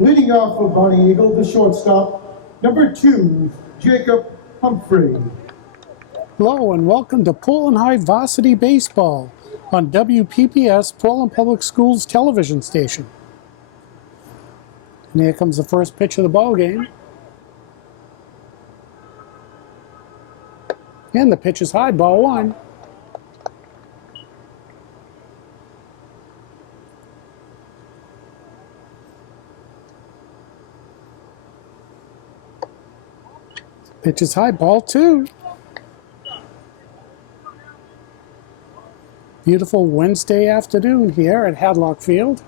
Leading off for Bonny Eagle, the shortstop, number 2, Jacob Humphrey. Hello and welcome to Portland High Varsity Baseball on WPPS Portland Public Schools television station. And here comes the first pitch of the ball game. And the pitch is high, ball one. Pitch is high, ball two. Beautiful Wednesday afternoon here at Hadlock Field.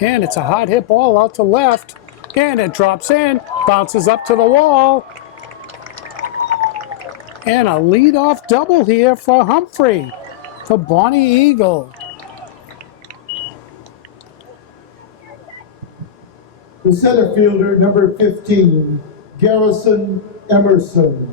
And it's a hard hit ball out to left. And it drops in, bounces up to the wall. And a leadoff double here for Humphrey, for Bonny Eagle. The center fielder, number 15, Garrison Emerson.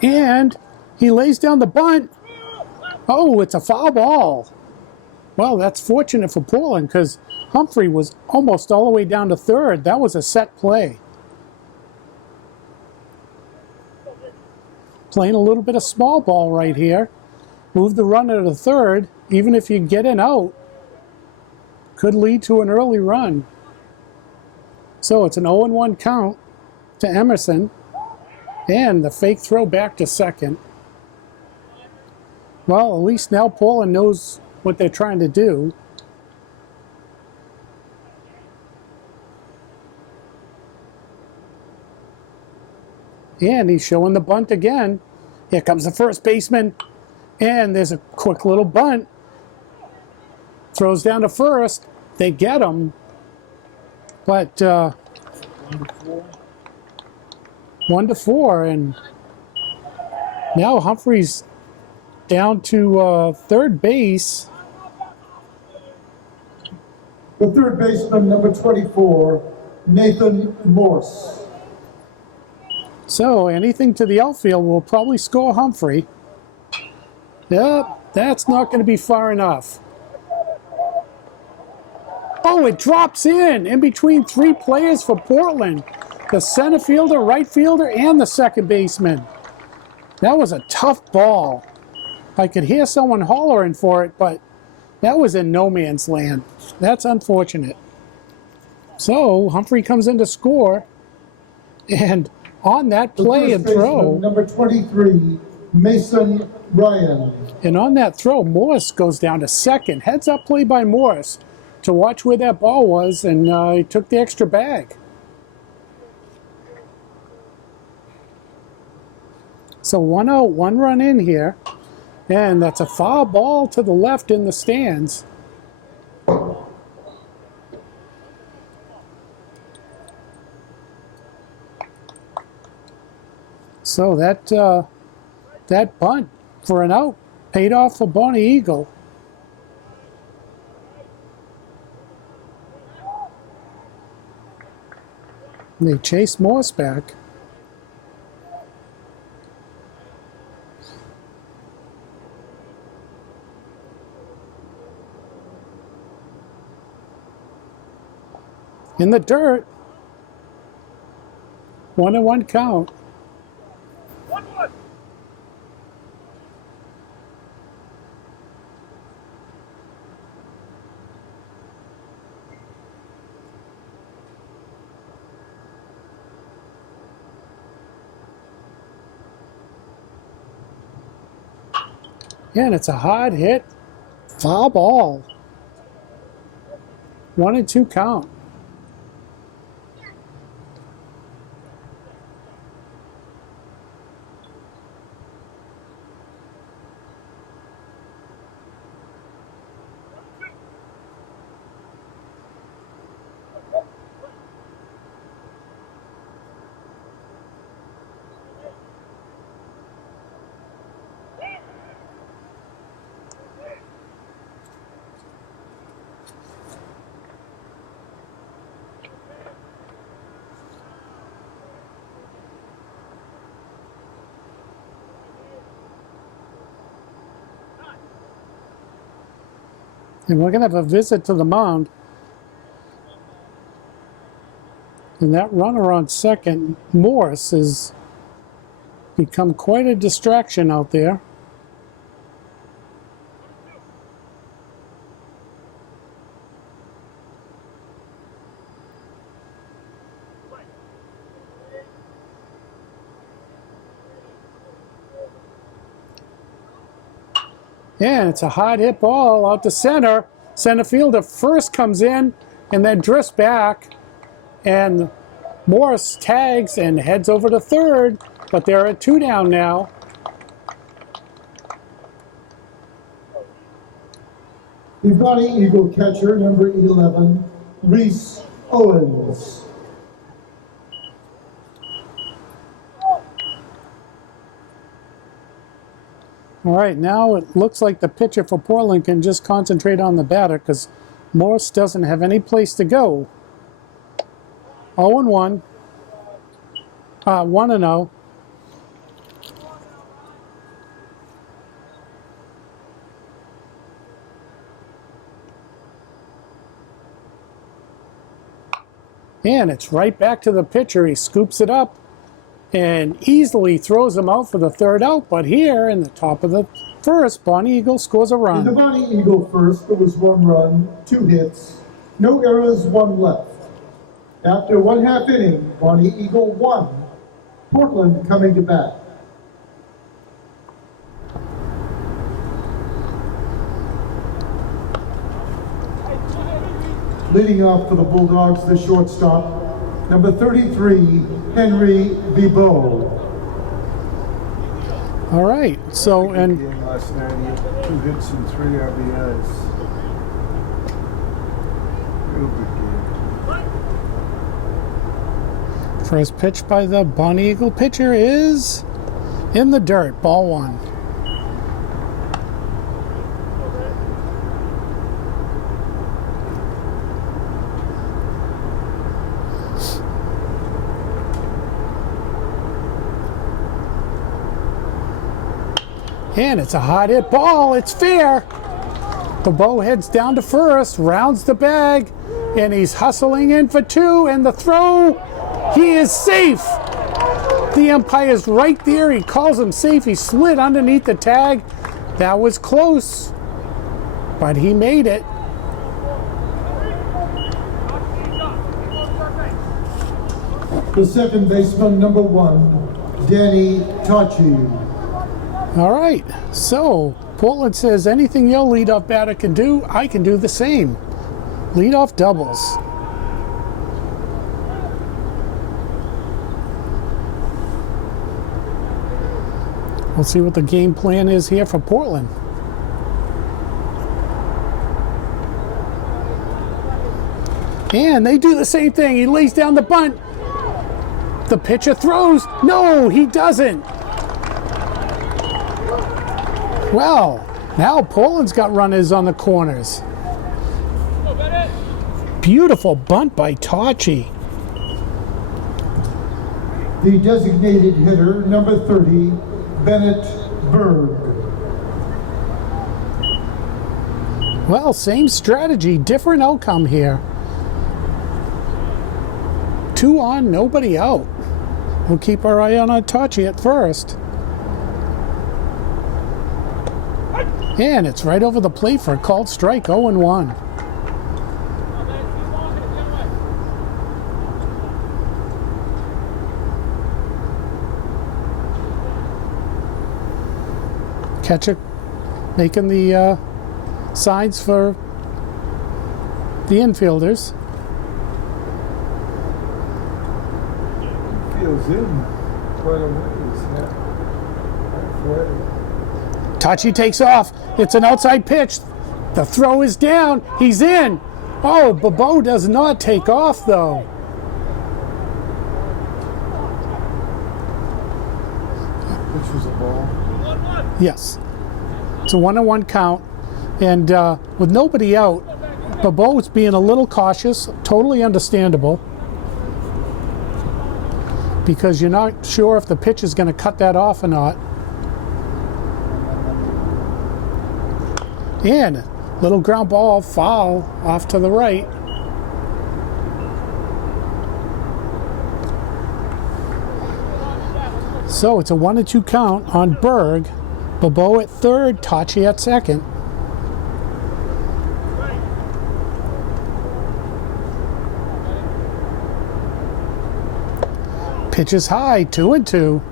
And he lays down the bunt. Oh, it's a foul ball. Well, that's fortunate for Portland because Humphrey was almost all the way down to third. That was a set play. Playing a little bit of small ball right here. Move the runner to third. Even if you get an out, could lead to an early run. So it's an 0-1 count to Emerson. And the fake throw back to second. Well, at least now Portland knows what they're trying to do. And he's showing the bunt again. Here comes the first baseman. And there's a quick little bunt. Throws down to first. They get him. But 1-4, and now Humphrey's down to third base. The third baseman, number 24, Nathan Morse. So anything to the outfield will probably score Humphrey. Yep, that's not going to be far enough. Oh, it drops in between three players for Portland. The center fielder, right fielder, and the second baseman. That was a tough ball. I could hear someone hollering for it, but that was in no man's land. That's unfortunate. So Humphrey comes in to score, and on that play and throw, number 23, Mason Ryan. And on that throw, Morris goes down to second. Heads up play by Morris to watch where that ball was, and he took the extra bag. So 1 out, 1 run in here, and that's a foul ball to the left in the stands. So that bunt for an out paid off for Bonny Eagle. And they chase Morse back. In the dirt. 1-1 count. And it's a hard hit. Foul ball. 1-2 count. And we're going to have a visit to the mound. And that runner on second, Morse, has become quite a distraction out there. And it's a hard hit ball out to center. Center fielder first comes in and then drifts back. And Morris tags and heads over to third. But they're at 2 down now. The Bonny Eagle catcher, number 11, Reese Owens. All right, now it looks like the pitcher for Portland can just concentrate on the batter because Morse doesn't have any place to go. 0-1. 1-0. And it's right back to the pitcher. He scoops it up and easily throws him out for the third out. But here in the top of the first, Bonny Eagle scores a In run. the Bonny Eagle first, there was 1 run, 2 hits, no errors, 1 left. After 1/2 inning, Bonny Eagle 1, Portland coming to bat. Leading off for the Bulldogs, the shortstop, number 33, Henry Vibo. All right, so and Game last night, he had 2 hits and 3 RBIs. Real good game. first pitch by the Bonny Eagle pitcher is in the dirt, ball 1. And it's a hot hit ball. It's fair. Beau heads down to first, rounds the bag, and he's hustling in for 2. And the throw, he is safe. The umpire's right there. He calls him safe. He slid underneath the tag. That was close, but he made it. The second baseman, number 1, Danny Tachi. All right, so Portland says anything your leadoff batter can do, I can do the same. Leadoff doubles. We'll see what the game plan is here for Portland. And they do the same thing. He lays down the bunt. The pitcher throws. No, he doesn't. Well, now Portland's got runners on the corners. Beautiful bunt by Tachi. The designated hitter, number 30, Bennett Berg. Well, same strategy, different outcome here. 2 on, nobody out. We'll keep our eye on Tachi at first. And it's right over the plate for a called strike, 0-1. Catcher making the signs for the infielders. Feels in quite a ways, yeah. Halfway. Tachi takes off. It's an outside pitch. The throw is down. He's in. Oh, Beau does not take off, though. Which was a ball. Yes. It's a 1-1 count. And with nobody out, Beau's being a little cautious. Totally understandable. Because you're not sure if the pitch is going to cut that off or not. And Little ground ball, foul, off to the right. So it's a 1-2 count on Berg. Bobo at third, Tachi at second. Pitch is high, 2-2.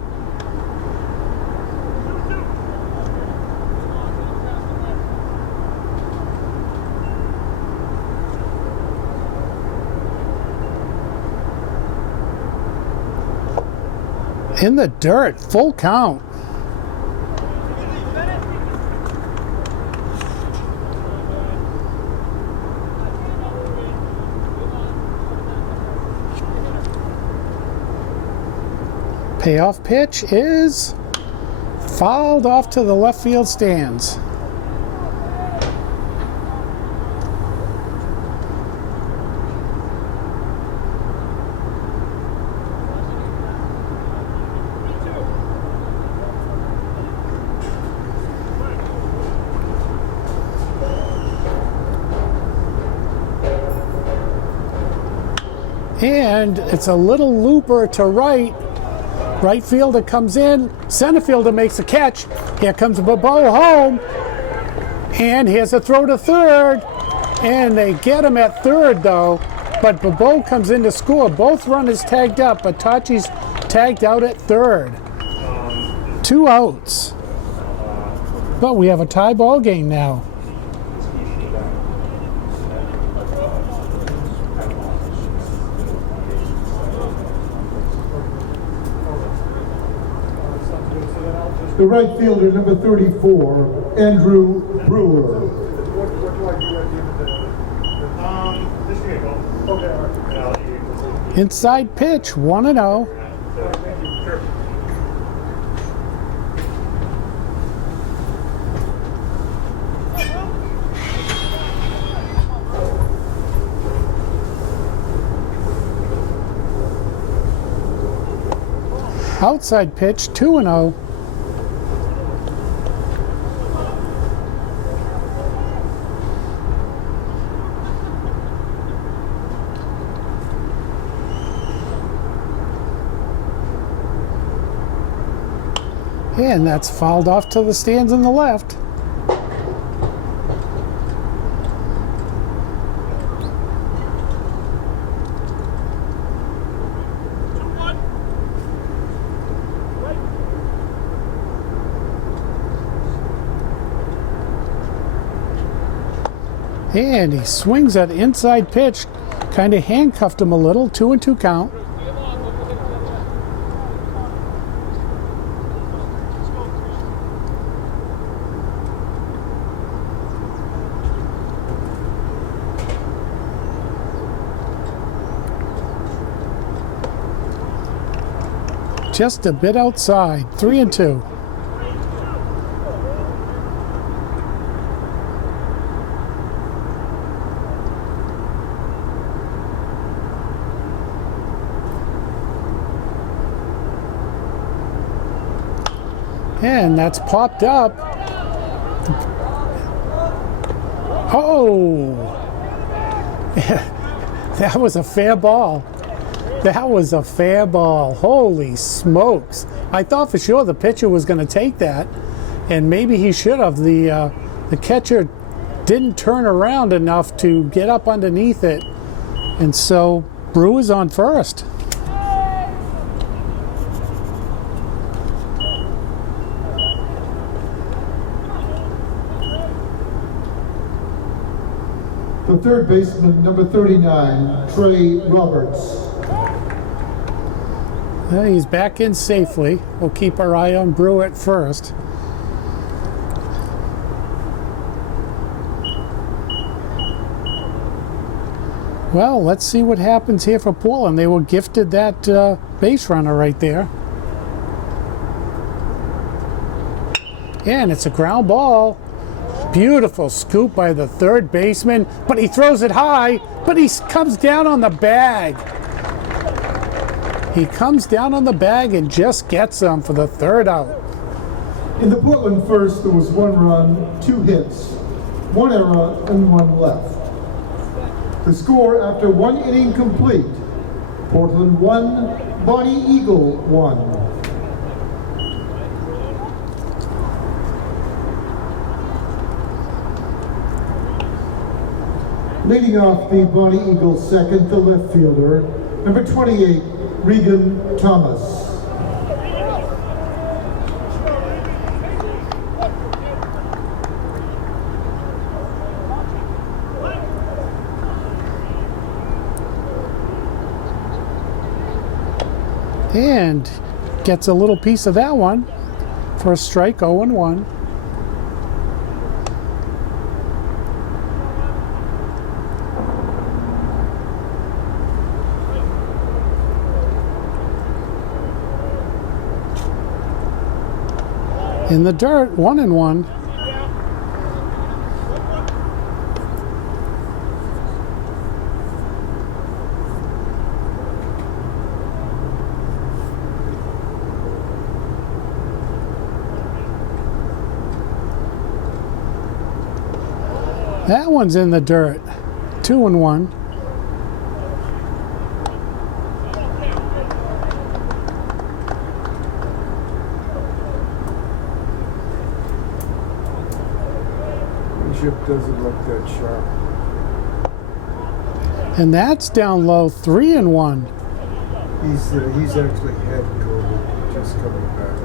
In the dirt, full count. Payoff pitch is fouled off to the left field stands. And it's a little looper to right. Right fielder comes in. Center fielder makes a catch. Here comes Bobo home. And here's a throw to third. And they get him at third, though. But Bobo comes in to score. Both runners tagged up, but Tachi's tagged out at third. 2 outs. But we have a tie ball game now. The right fielder, number 34, Andrew Brewer. Inside pitch, 1-0. Outside pitch, 2-0. And that's fouled off to the stands on the left. And he swings that inside pitch, kind of handcuffed him a little, 2-2 count. Just a bit outside, 3-2. And that's popped up. Oh! That was a fair ball. That was a fair ball. Holy smokes. I thought for sure the pitcher was going to take that, and maybe he should have. The catcher didn't turn around enough to get up underneath it, and so Brewer's on first. The third baseman, number 39, Trey Roberts. He's back in safely. We'll keep our eye on Brewer at first. Well, let's see what happens here for Portland. They were gifted that base runner right there. And it's a ground ball. Beautiful scoop by the third baseman, but he throws it high, but he comes down on the bag. He comes down on the bag and just gets them for the third out. In the Portland first, there was 1 run, 2 hits. 1 error and 1 left. The score after 1 inning complete, Portland 1, Bonny Eagle 1. Leading off the Bonny Eagles second, the left fielder, number 28, Regan Thomas. And gets a little piece of that one for a strike, 0-1. In the dirt, 1-1. That one's in the dirt, 2-1. Chip doesn't look that sharp. And that's down low, 3-1. He's actually had COVID, just coming back.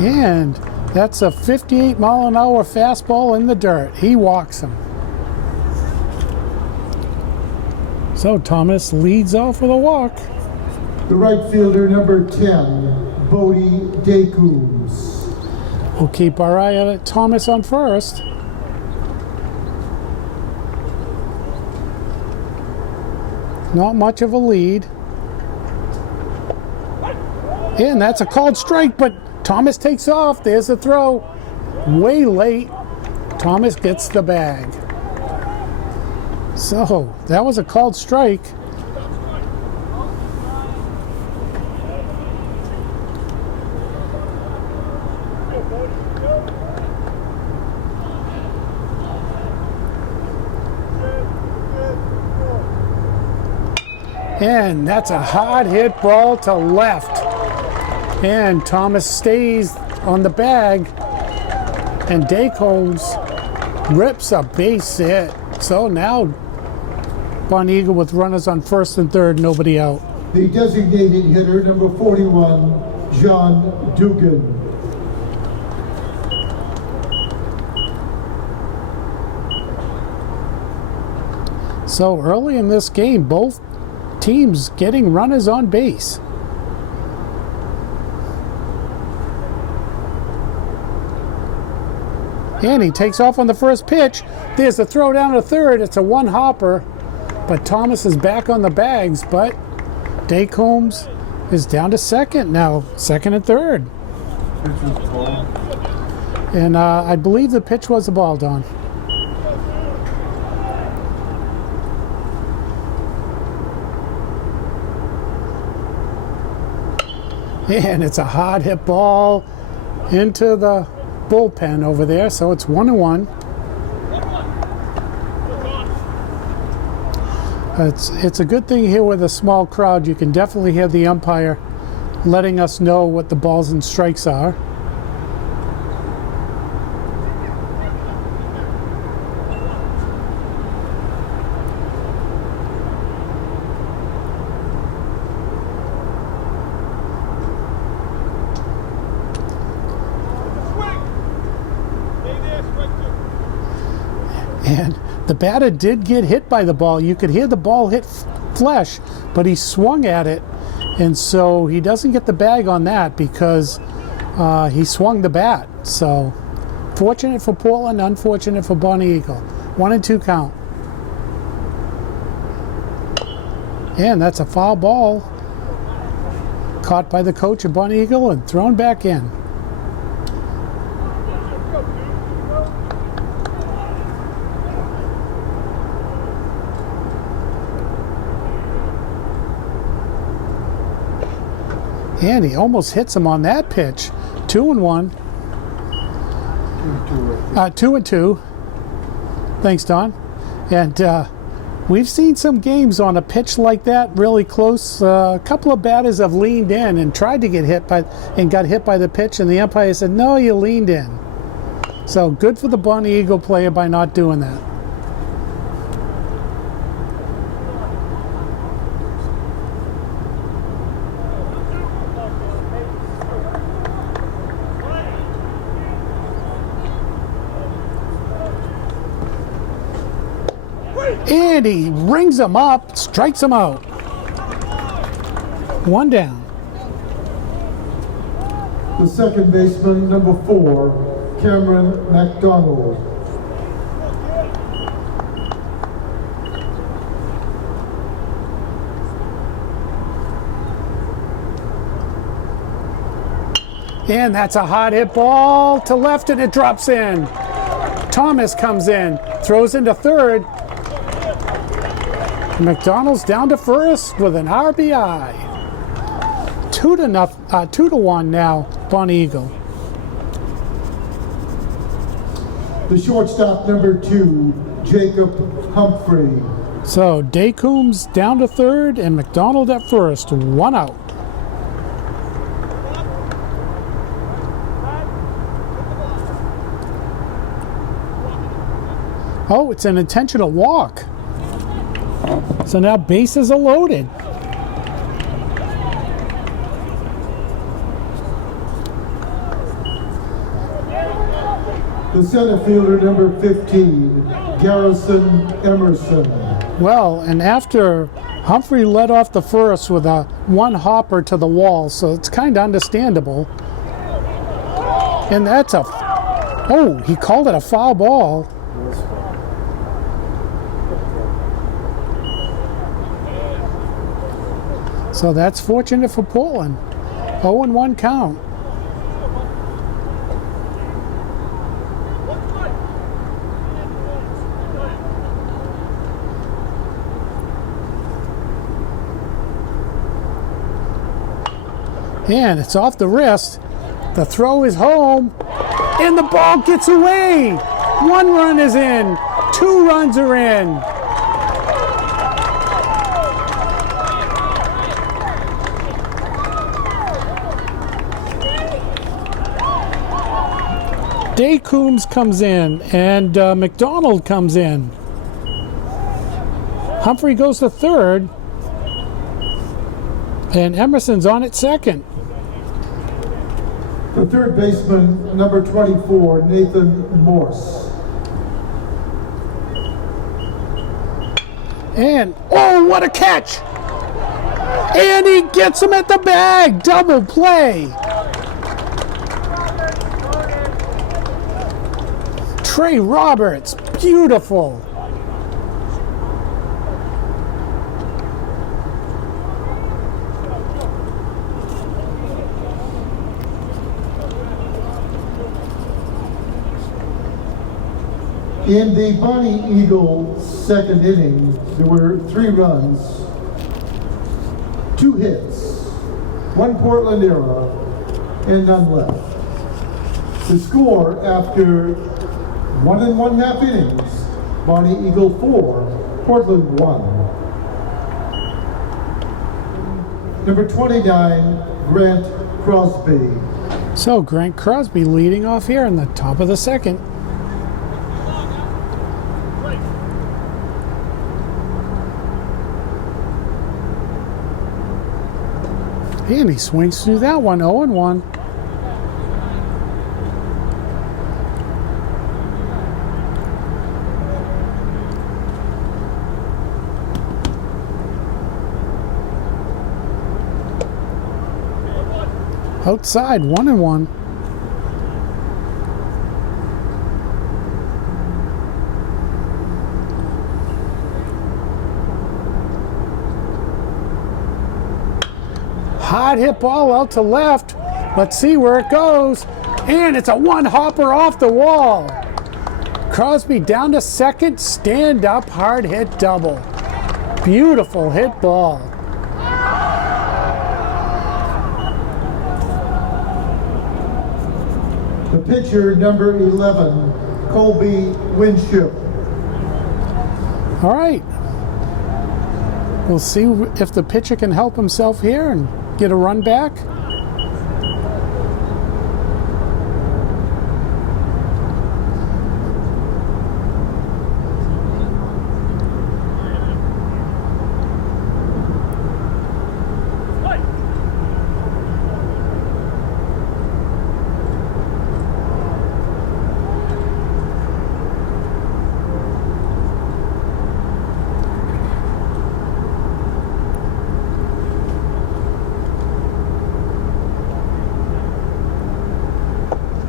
And that's a 58-mile-an-hour fastball in the dirt. He walks him. So Thomas leads off with a walk. The right fielder, number 10, Bodie Dacooms. We'll keep our eye on Thomas on first. Not much of a lead. And that's a called strike, but Thomas takes off. There's the throw. Way late. Thomas gets the bag. So that was a called strike. And that's a hard hit ball to left. And Thomas stays on the bag. And Dacooms rips a base hit. So now Bonny Eagle with runners on first and third, nobody out. The designated hitter, number 41, John Dugan. So early in this game, both teams getting runners on base. And he takes off on the first pitch. There's the throw down to third. It's a one hopper, but Thomas is back on the bags, but Dacooms is down to second now, second and third. And I believe the pitch was a ball, Don. And it's a hard hit ball into the bullpen over there, so it's 1-1. It's a good thing here with a small crowd. You can definitely hear the umpire letting us know what the balls and strikes are. And the batter did get hit by the ball. You could hear the ball hit flesh, but he swung at it. And so he doesn't get the bag on that because he swung the bat. So fortunate for Portland, unfortunate for Bonny Eagle. 1-2 count. And that's a foul ball. Caught by the coach of Bonny Eagle and thrown back in. And he almost hits him on that pitch. 2-1. 2-2. Thanks, Don. And we've seen some games on a pitch like that, really close. A couple of batters have leaned in and tried to get hit and got hit by the pitch, and the umpire said, "No, you leaned in." So good for the Bonny Eagle player by not doing that. And he rings him up, strikes him out. 1 down. The second baseman, number 4, Cameron McDonald. And that's a hot hit ball to left, and it drops in. Thomas comes in, throws into third. McDonald's down to first with an RBI. 2-1 now, Bonny Eagle. The shortstop, number 2, Jacob Humphrey. So Daycombs down to third and McDonald at first, 1 out. Oh, it's an intentional walk. So now bases are loaded. The center fielder, number 15, Garrison Emerson. Well, and after Humphrey led off the first with a 1 hopper to the wall, so it's kind of understandable. And that's oh, he called it a foul ball. So that's fortunate for Portland. 0-1 count. And it's off the wrist. The throw is home. And the ball gets away. 1 run is in. 2 runs are in. Daycombs comes in and McDonald comes in. Humphrey goes to third and Emerson's on at second. The third baseman, number 24, Nathan Morse. And oh, what a catch! And he gets him at the bag. Double play. Trey Roberts, beautiful. In the Bonny Eagle second inning, there were 3 runs, 2 hits, 1 Portland error, and none left. The score after 1 1/2 innings, Bonny Eagle 4, Portland 1. Number 29, Grant Crosby. So Grant Crosby leading off here in the top of the second. And he swings through that one, 0-1. Outside, 1-1. Hot hit ball out to left. Let's see where it goes. And it's a 1 hopper off the wall. Crosby down to second, stand up, hard hit double. Beautiful hit ball. The pitcher, number 11, Colby Winship. All right. We'll see if the pitcher can help himself here and get a run back.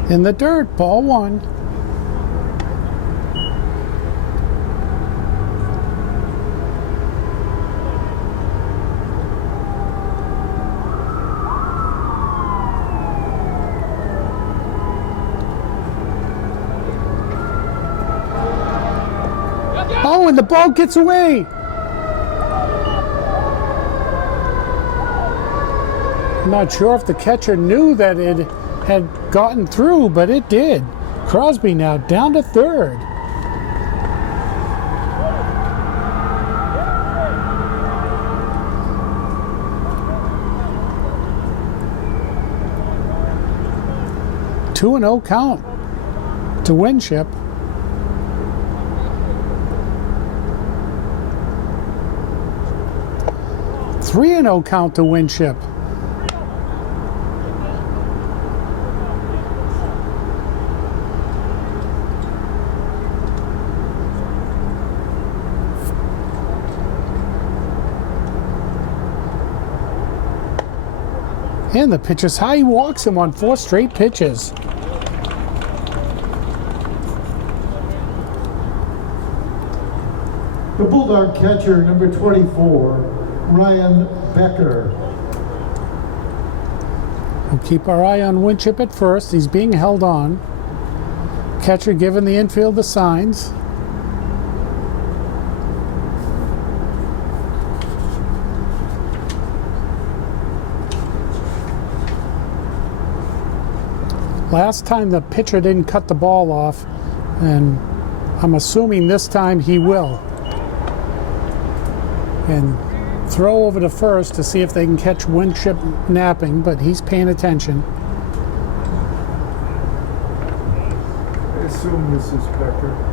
In the dirt, ball one. Oh, and the ball gets away. I'm not sure if the catcher knew that it had gotten through, but it did. Crosby now down to third. Two and 0 count to Winship. Three and 0 count to Winship. And the pitch is high. He walks him on 4 straight pitches. The Bulldog catcher, number 24, Ryan Becker. We'll keep our eye on Winship at first. He's being held on. Catcher giving the infield the signs. Last time the pitcher didn't cut the ball off, and I'm assuming this time he will. And throw over to first to see if they can catch Winship napping, but he's paying attention. I assume this is Becker.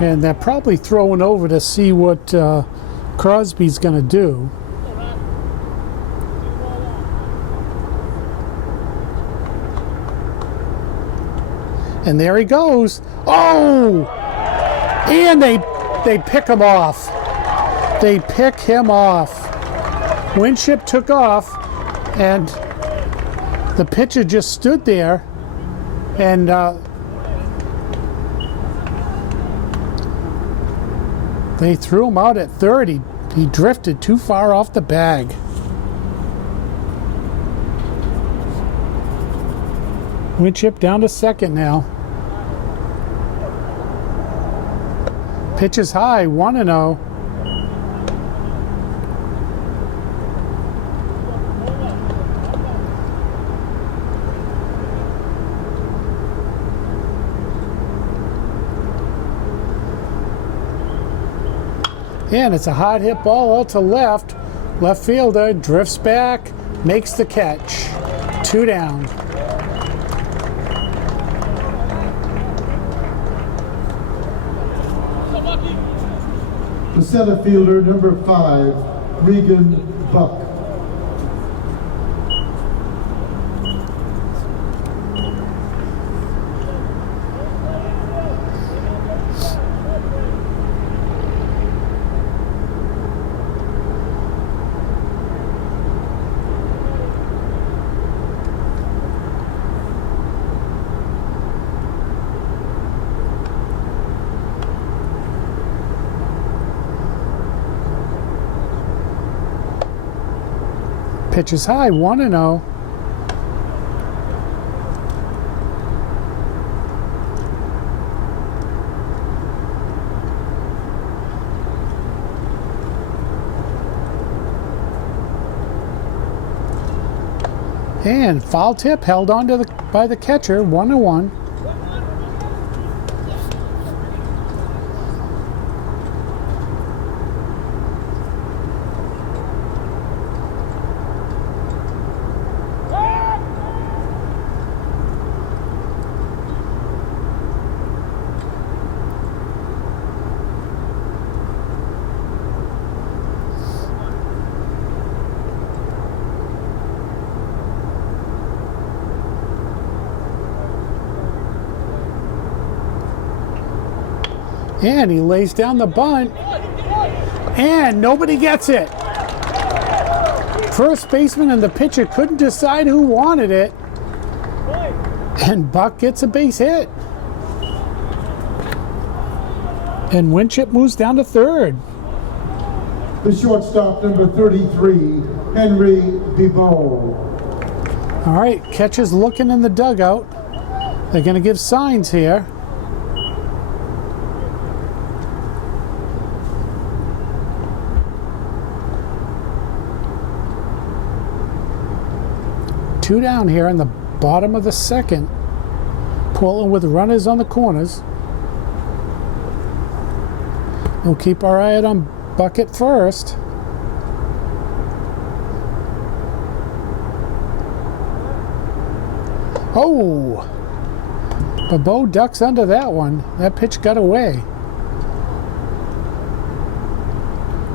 And they're probably throwing over to see what Crosby's going to do. And there he goes. Oh! And they pick him off. They pick him off. Winship took off, and the pitcher just stood there, and they threw him out at third. He drifted too far off the bag. Winship down to second now. Pitch is high, 1-0. And it's a hard hit ball out to left. Left fielder drifts back, makes the catch. 2 down. The center fielder, number 5, Regan Buck. Pitch is high, 1-0. And foul tip held on to by the catcher, 1-1. And he lays down the bunt. And nobody gets it. First baseman and the pitcher couldn't decide who wanted it. And Buck gets a base hit. And Winship moves down to third. The shortstop, number 33, Henry Bebeau. All right, catcher's looking in the dugout. They're going to give signs here. Two down here in the bottom of the second. Portland with runners on the corners. We'll keep our eye out on Bucket first. Oh! Bebeau ducks under that one. That pitch got away.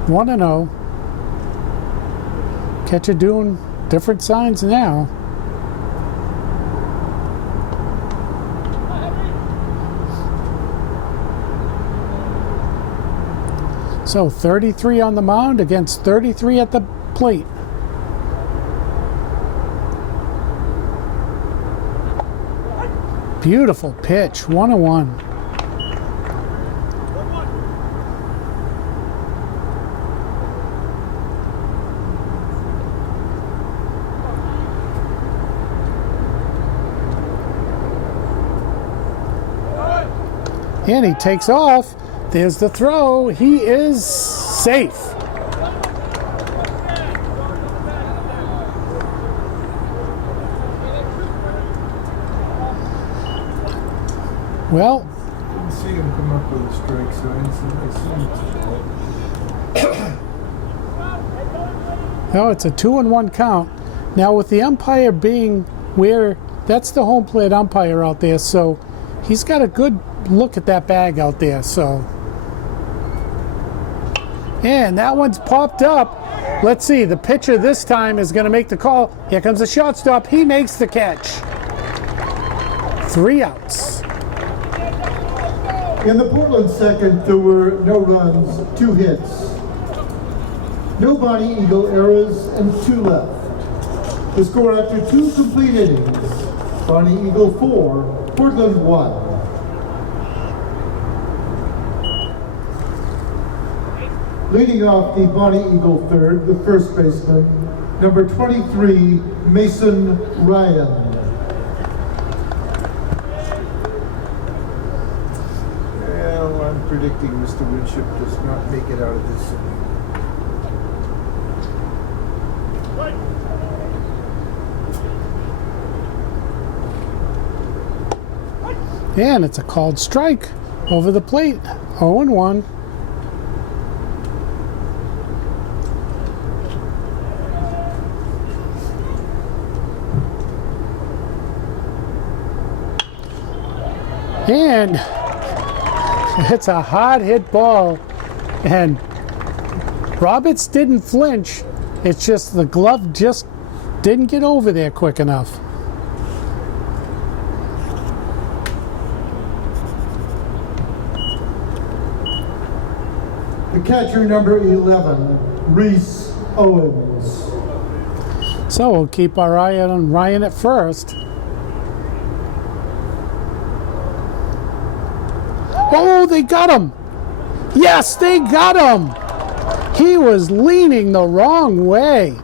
1-0. Catcher doing different signs now. So 33 on the mound against 33 at the plate. Beautiful pitch, 1-1. And he takes off. There's the throw. He is safe. Well, Didn't see him come up with a strike, so I didn't see. no, it's a 2-1 count. Now with the umpire being where, that's the home plate umpire out there, so he's got a good look at that bag out there, so. And that one's popped up. Let's see, the pitcher this time is going to make the call. Here comes the shortstop. He makes the catch. 3 outs. In the Portland second, there were no runs, 2 hits. No Bonny Eagle errors and 2 left. The score after 2 complete innings, Bonny Eagle 4, Portland 1. Leading off the Bonny Eagle third, the first baseman, number 23, Mason Ryan. Well, I'm predicting Mr. Winship does not make it out of this inning. And it's a called strike over the plate. 0-1. And it's a hard hit ball. And Roberts didn't flinch. It's just the glove just didn't get over there quick enough. The catcher, number 11, Reese Owens. So we'll keep our eye out on Ryan at first. Oh, they got him! Yes, they got him! He was leaning the wrong way.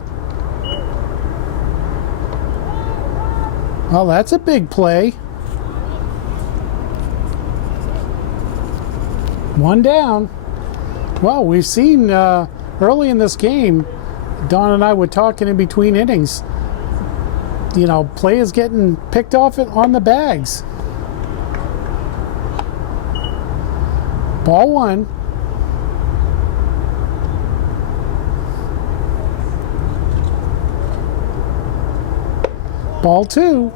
Well, that's a big play. 1 down. Well, we've seen early in this game, Don and I were talking in between innings. you know, players getting picked off on the bags. Ball one. Ball two.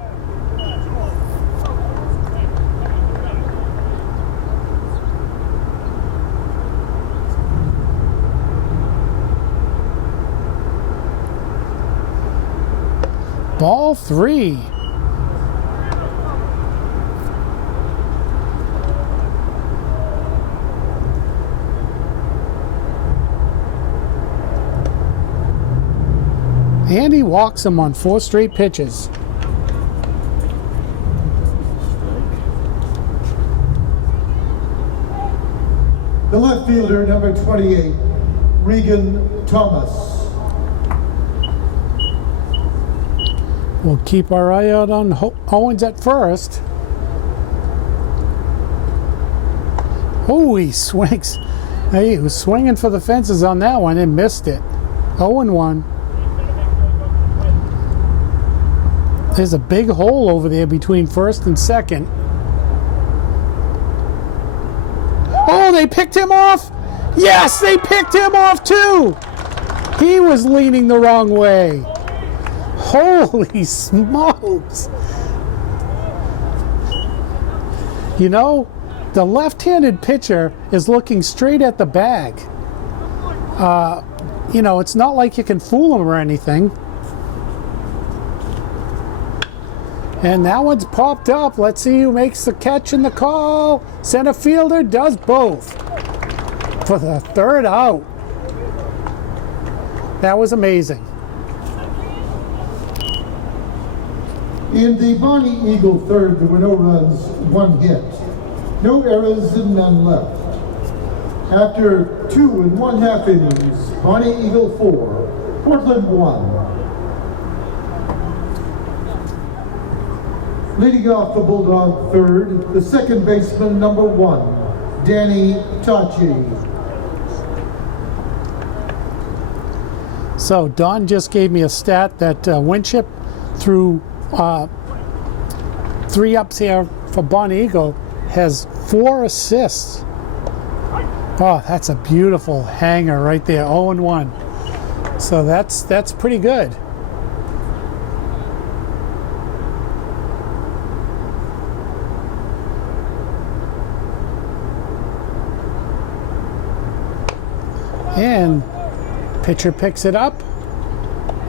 Ball three. And he walks him on 4 straight pitches. The left fielder, number 28, Regan Thomas. We'll keep our eye out on Owens at first. Oh, he swings. Hey, he was swinging for the fences on that one and missed it. 0-1. There's a big hole over there between first and second. Oh, they picked him off! Yes, they picked him off too! He was leaning the wrong way. Holy smokes! You know, the left-handed pitcher is looking straight at the bag. You know, it's not like you can fool him or anything. And that one's popped up. Let's see who makes the catch and the call. Center fielder does both for the 3rd out. That was amazing. In the Bonny Eagle 3rd, there were no runs, 1 hit. No errors and none left. After 2 1/2 innings, Bonny Eagle 4, Portland 1. Leading off the Bulldog 3rd, the second baseman, number 1, Danny Tachi. So Don just gave me a stat that Winship threw 3 ups here for Bonny Eagle has 4 assists. Oh, that's a beautiful hanger right there, 0-1. So that's pretty good. And pitcher picks it up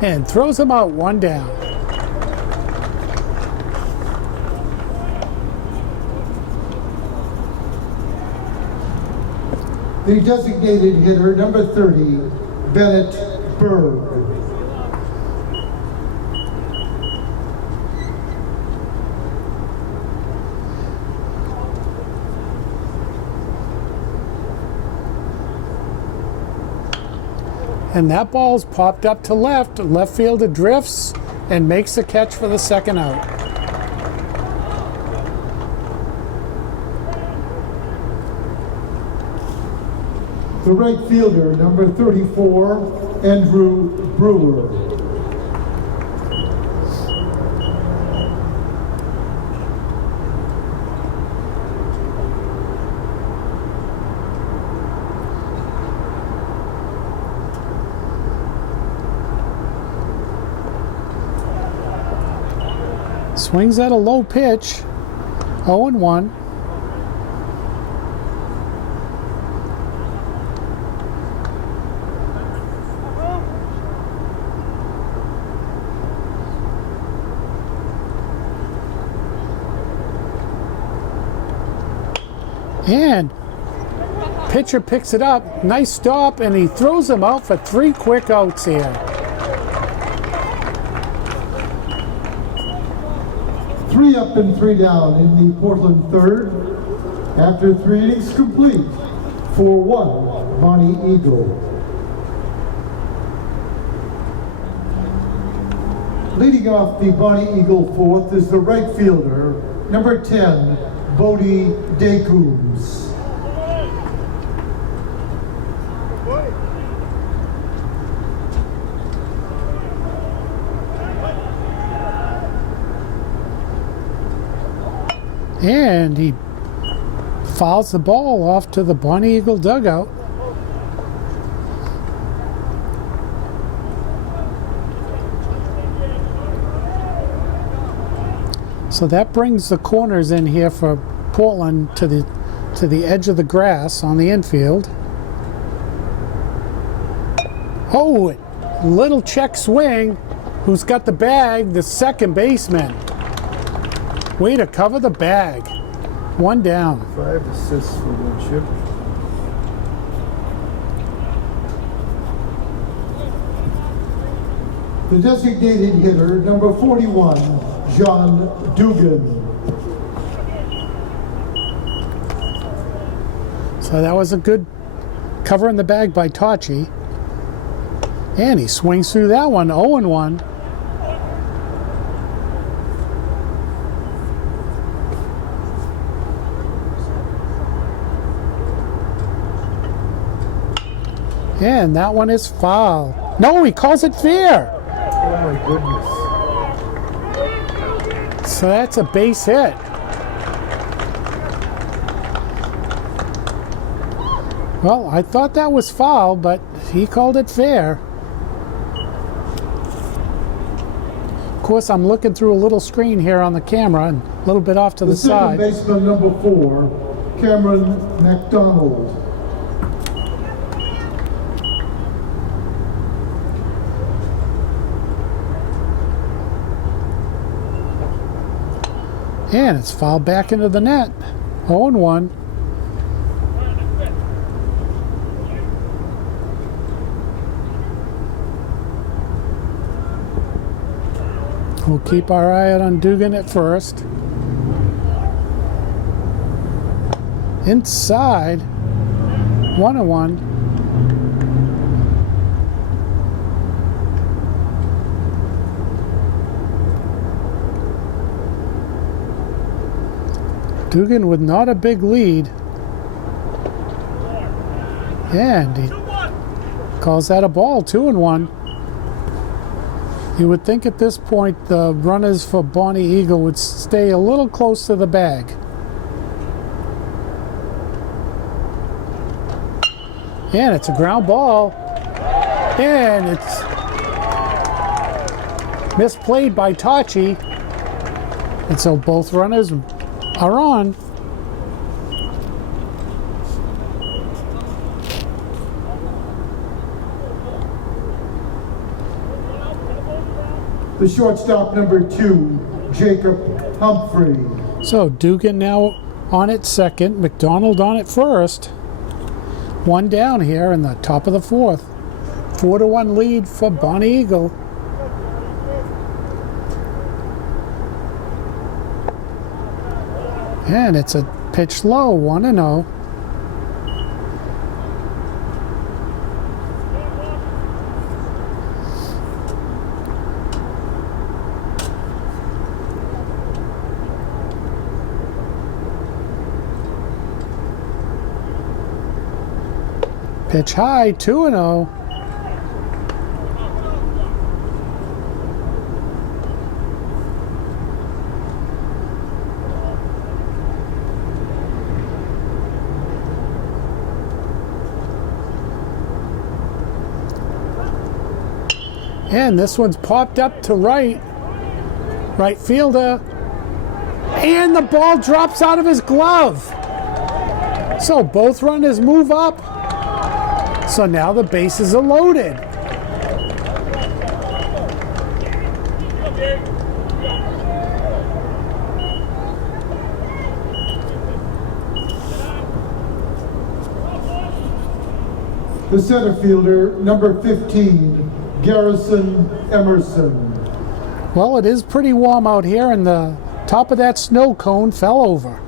and throws him out, 1 down. The designated hitter, number 30, Bennett Berg. And that ball's popped up to left. Left fielder drifts and makes the catch for the 2nd out. The right fielder, number 34, Andrew Brewer. Swings at a low pitch, 0-1. And pitcher picks it up, nice stop, and he throws him out for 3 quick outs here. 3 up and 3 down in the Portland 3rd. After 3 innings complete, 4-1, Bonny Eagle. Leading off the Bonny Eagle 4th is the right fielder, number 10, Bonny Eagle. And he fouls the ball off to the Bonny Eagle dugout. So that brings the corners in here for Portland to the edge of the grass on the infield. Oh, little check swing. Who's got the bag? The second baseman. Way to cover the bag. One down. 5 assists for Winship. The designated hitter, number 41, John Dugan. So that was a good cover in the bag by Tachi. And he swings through that one, 0-1. And that one is foul. No, he calls it fair. Oh my goodness. So that's a base hit. Well, I thought that was foul, but he called it fair. Of course, I'm looking through a little screen here on the camera and a little bit off to the side. Second baseman, number 4, Cameron McDonald. And it's fouled back into the net. 0-1. We'll keep our eye out on Dugan at first. Inside. 1-1. Dugan with not a big lead. And he calls that a ball, 2-1. You would think at this point the runners for Bonny Eagle would stay a little close to the bag. And it's a ground ball. And it's misplayed by Tachi. And so both runners are on. The shortstop, number 2, Jacob Humphrey. So Dugan now on at second, McDonald on at first. One down here in the top of the fourth. 4-1 lead for Bonny Eagle. And it's a pitch low, 1-0. Pitch high, 2-0. And this one's popped up to right. Right fielder. And the ball drops out of his glove. So both runners move up. So now the bases are loaded. The center fielder, number 15, Garrison Emerson. Well, it is pretty warm out here, and the top of that snow cone fell over.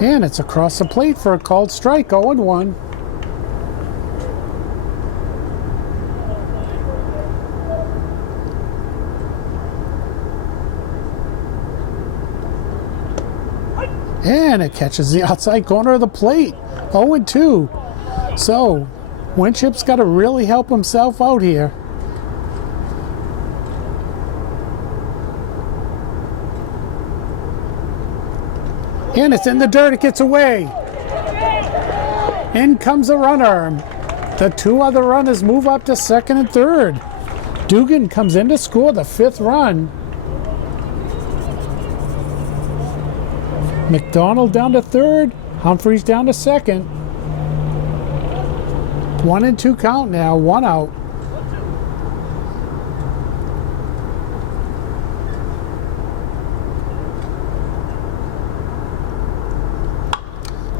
And it's across the plate for a called strike, 0-1. And it catches the outside corner of the plate, 0-2. So, Winship's got to really help himself out here. And it's in the dirt, it gets away. In comes a runner. The two other runners move up to second and third. Dugan comes in to score the 5th run. McDonald down to third. Humphreys down to second. 1-2 count now, 1 out.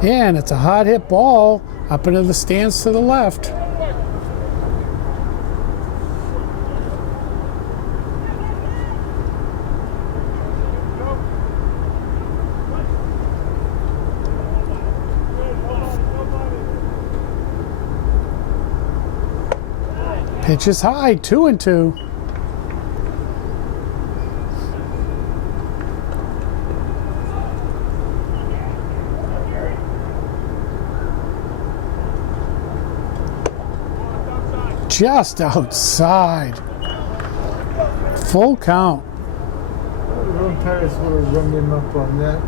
And it's a hard hit ball up into the stands to the left. Pitch is high, 2-2. Just outside. Full count. The umpires would have run him up on that.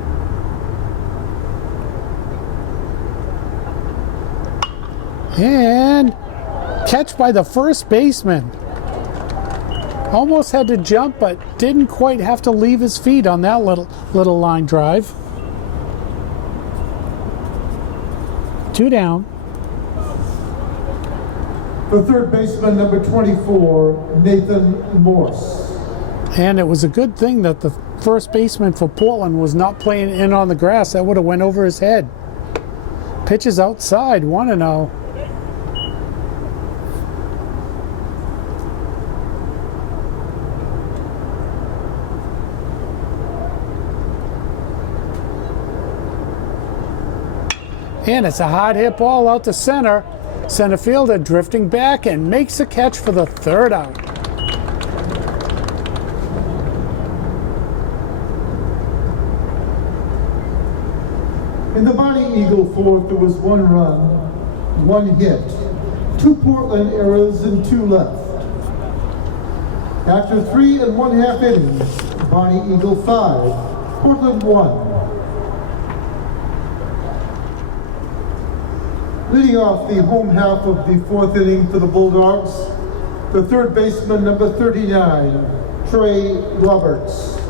And catch by the first baseman. Almost had to jump, but didn't quite have to leave his feet on that little line drive. 2 down. The third baseman, number 24, Nathan Morse. And it was a good thing that the first baseman for Portland was not playing in on the grass. That would have went over his head. Pitch is outside, 1-0. And it's a hard hit ball out to center. Center fielder drifting back and makes a catch for the 3rd out. In the Bonny Eagle 4th, there was 1 run, 1 hit, 2 Portland errors and 2 left. After 3 1/2 innings, Bonny Eagle 5, Portland 1. Leading off the home half of the 4th inning for the Bulldogs, the third baseman, number 39, Trey Roberts.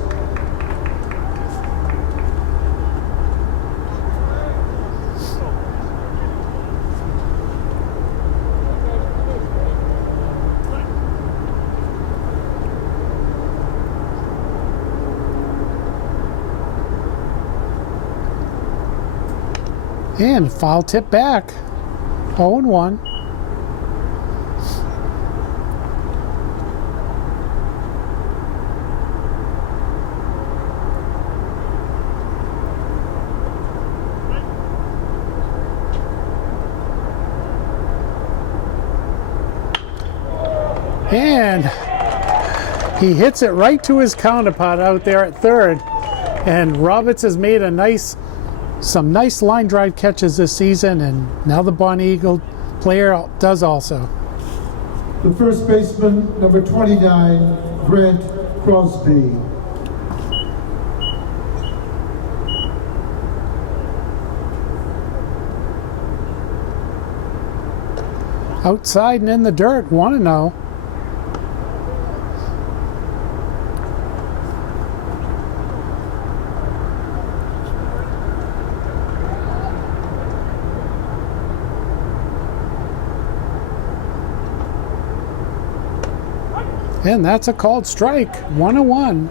And foul tip back. 0-1. And he hits it right to his counterpart out there at third. And Roberts has made some nice line drive catches this season, and now the Bonny Eagle player does also. The first baseman, number 29, Grant Crosby. Outside and in the dirt, 1-0. And that's a called strike, 1-1.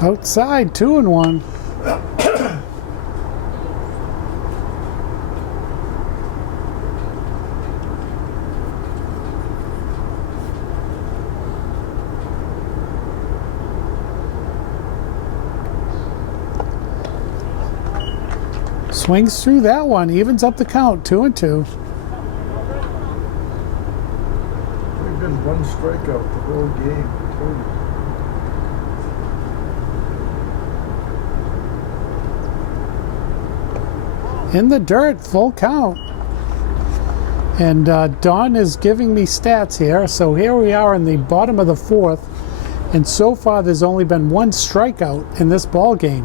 Outside, 2-1. Swings through that one, evens up the count, 2-2. strikeout the whole game. In the dirt, full count. And Don is giving me stats here. So here we are in the bottom of the fourth. And so far, there's only been one strikeout in this ball game.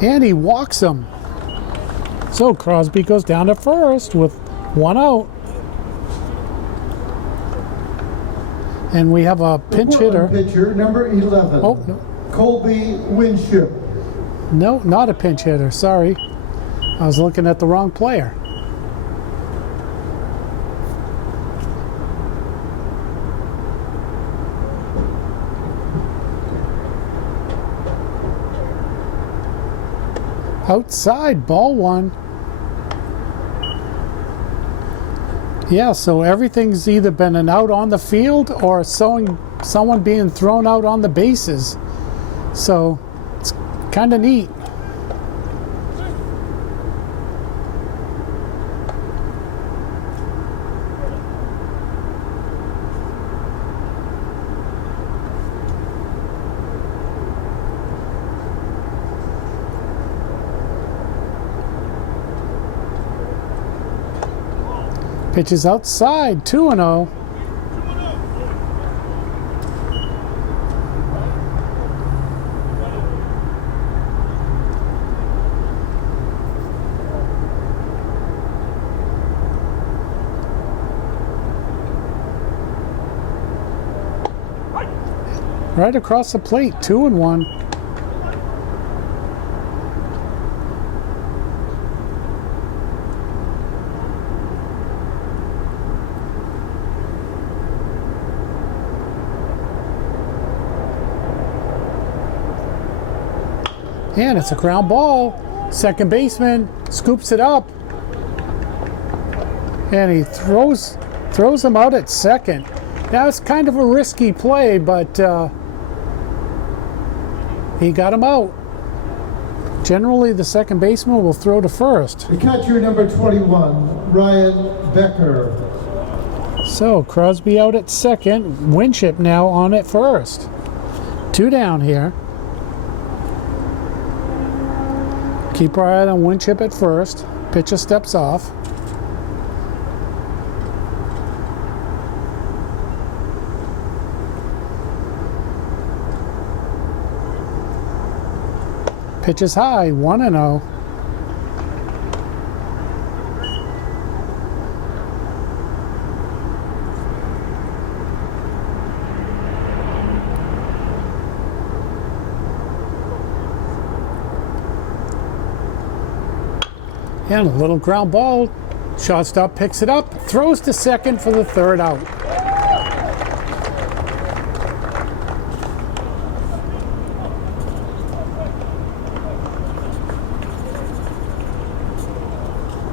And he walks him. So Crosby goes down to first with one out. And we have a pinch hitter. Pitcher number 11. Oh, no. Colby Winship. No, not a pinch hitter. Sorry. I was looking at the wrong player. Outside, ball one. Yeah, so everything's either been an out on the field or someone being thrown out on the bases. So it's kind of neat. Pitches outside, 2-0. Right across the plate, 2-1. And it's a ground ball. Second baseman scoops it up. And he throws him out at second. That was kind of a risky play, but he got him out. Generally, the second baseman will throw to first. The catcher number 21, Ryan Becker. So Crosby out at second. Winship now on at first. 2 down here. Keep our eye on Winship at first. Pitcher steps off. Pitch is high, 1-0. And a little ground ball. Shortstop picks it up, throws to second for the third out.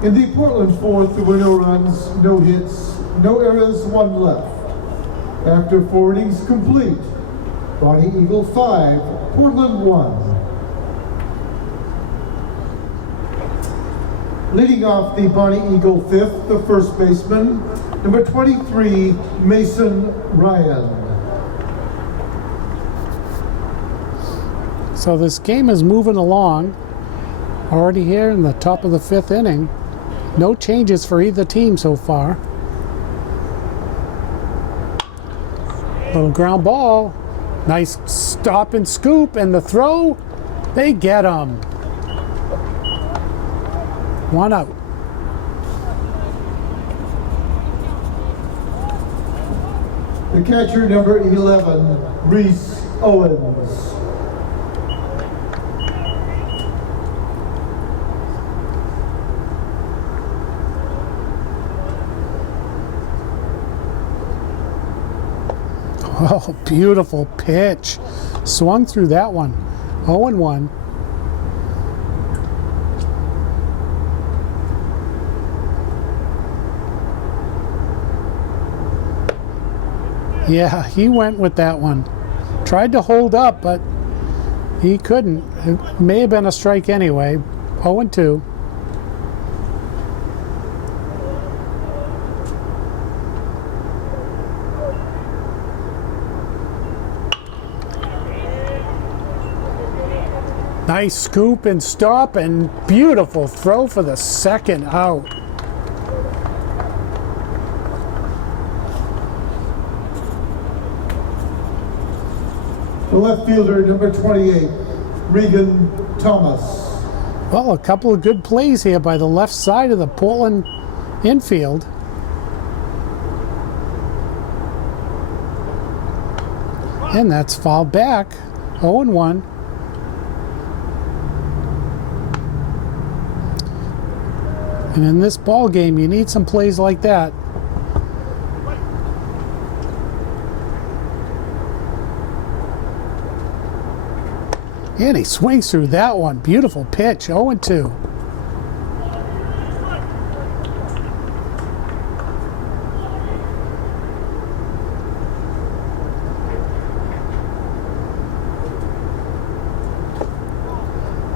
In the Portland fourth, there were no runs, no hits, no errors, 1 left. After 4 innings complete, Bonny Eagle 5, Portland 1. Leading off the Bonny Eagle fifth, the first baseman, number 23, Mason Ryan. So this game is moving along. Already here in the top of the 5th inning. No changes for either team so far. Little ground ball. Nice stop and scoop, and the throw. They get him. 1 out. The catcher number 11, Reese Owens. Oh, beautiful pitch. Swung through that one. 0-1. Yeah, he went with that one. Tried to hold up, but He couldn't. It may have been a strike anyway. 0-2. Nice scoop and stop and beautiful throw for the second out. The left fielder, number 28, Regan Thomas. Well, a couple of good plays here by the left side of the Portland infield. And that's fouled back. 0-1. And in this ball game, you need some plays like that. And he swings through that one. Beautiful pitch. 0-2.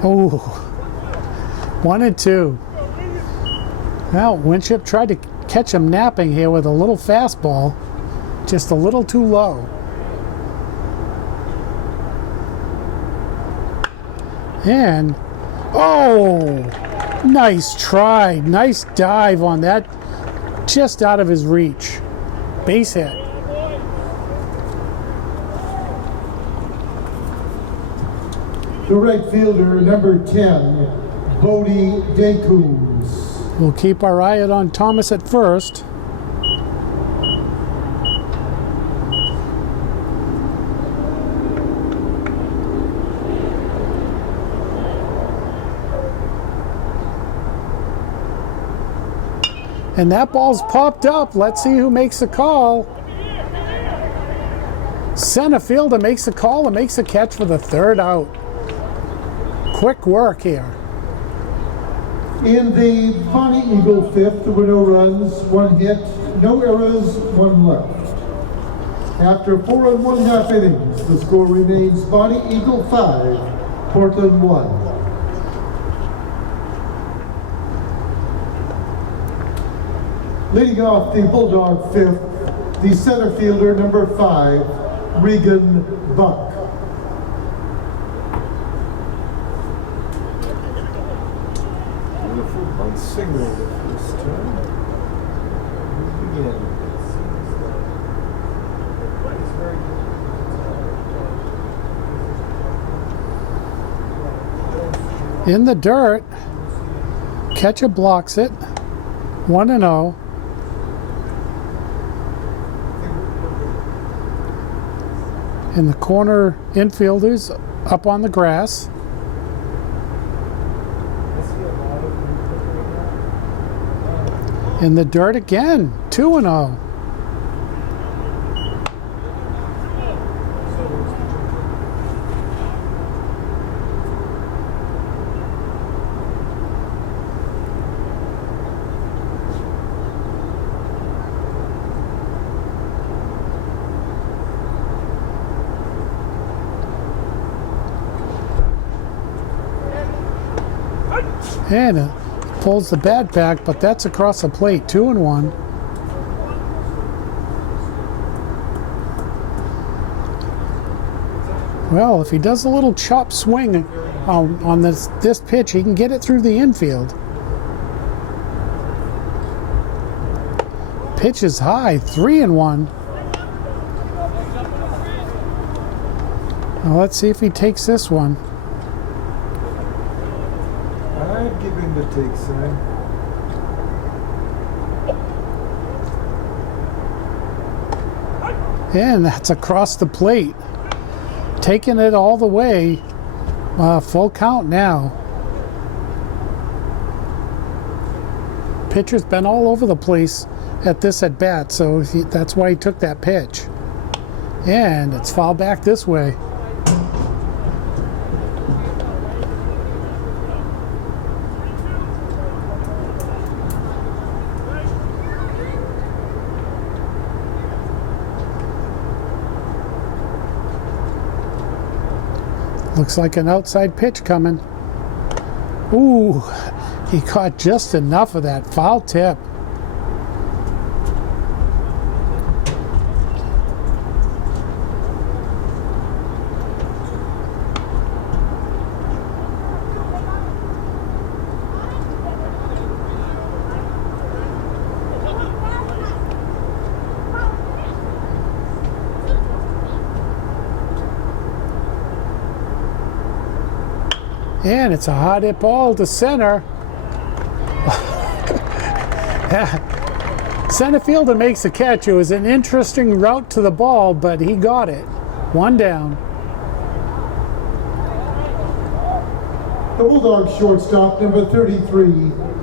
Oh, 1-2. Well, Winship tried to catch him napping here with a little fastball, just a little too low. And, oh, nice try. Nice dive on that, just out of his reach. Base hit. The right fielder, number 10, Bonny Eagle. We'll keep our eye out on Thomas at first. And that ball's popped up. Let's see who makes the call. Center fielder makes the call and makes a catch for the third out. Quick work here. In the Bonny Eagle fifth, there were no runs, 1 hit, no errors, 1 left. After 4 1/2 innings, the score remains Bonny Eagle 5, Portland 1. Leading off the Bulldog fifth, the center fielder, number 5, Regan Buck. Beautiful bunt single the first time. Again. In the dirt, catcher blocks it. 1-0. And the corner infielders up on the grass. In the dirt again. 2-0. And it pulls the bat back, but that's across the plate. 2-1. Well, if he does a little chop swing on this pitch, he can get it through the infield. Pitch is high. 3-1. Well, let's see if he takes this one. I'd give him the take sign. And that's across the plate. Taking it all the way. Full count now. Pitcher's been all over the place at this at bat, so that's why he took that pitch. And it's fouled back this way. Looks like an outside pitch coming. Ooh, he caught just enough of that foul tip. And it's a hot hit ball to center. Center fielder makes the catch. It was an interesting route to the ball, but he got it. One down. The Bulldogs shortstop, number 33,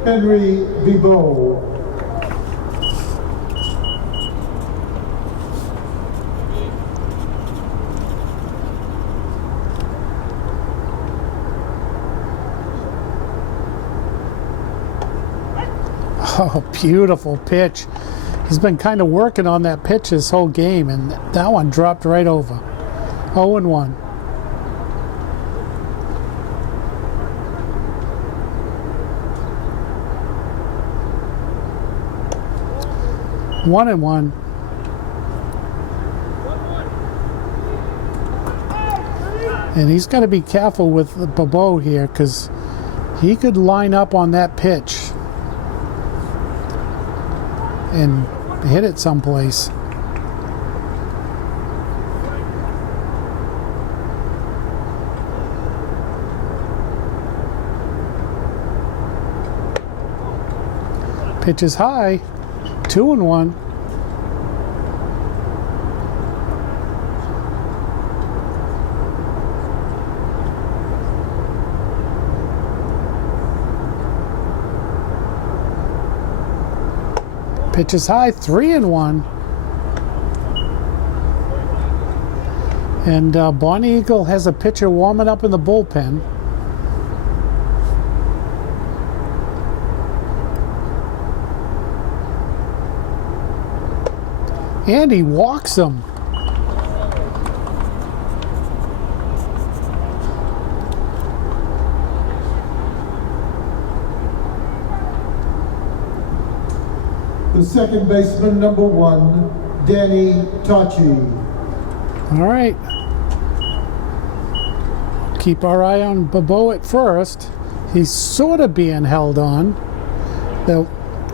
Henry Vibo. Oh, beautiful pitch. He's been kind of working on that pitch this whole game, and that one dropped right over. 0-1. One and one. And he's got to be careful with Bobo here, because he could line up on that pitch and hit it someplace. Pitch is high. 2-1. Pitch is high. 3-1. And Bonny Eagle has a pitcher warming up in the bullpen. And he walks him. The second baseman, number 1, Danny Tachi. All right. Keep our eye on Bobo at first. He's sort of being held on. They're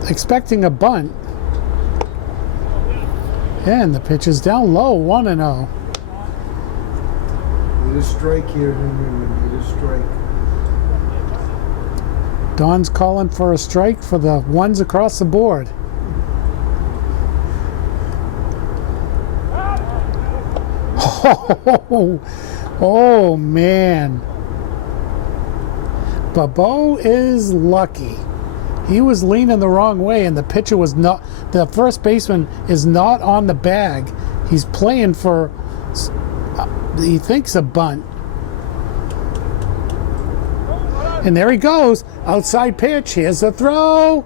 expecting a bunt. And the pitch is down low, 1-0. Need a strike here, Henry. We need a strike. Don's calling for a strike for the ones across the board. Oh man. Bobo is lucky. He was leaning the wrong way, and the pitcher was not, the first baseman is not on the bag. He's playing for, he thinks a bunt. And there he goes, outside pitch, here's the throw.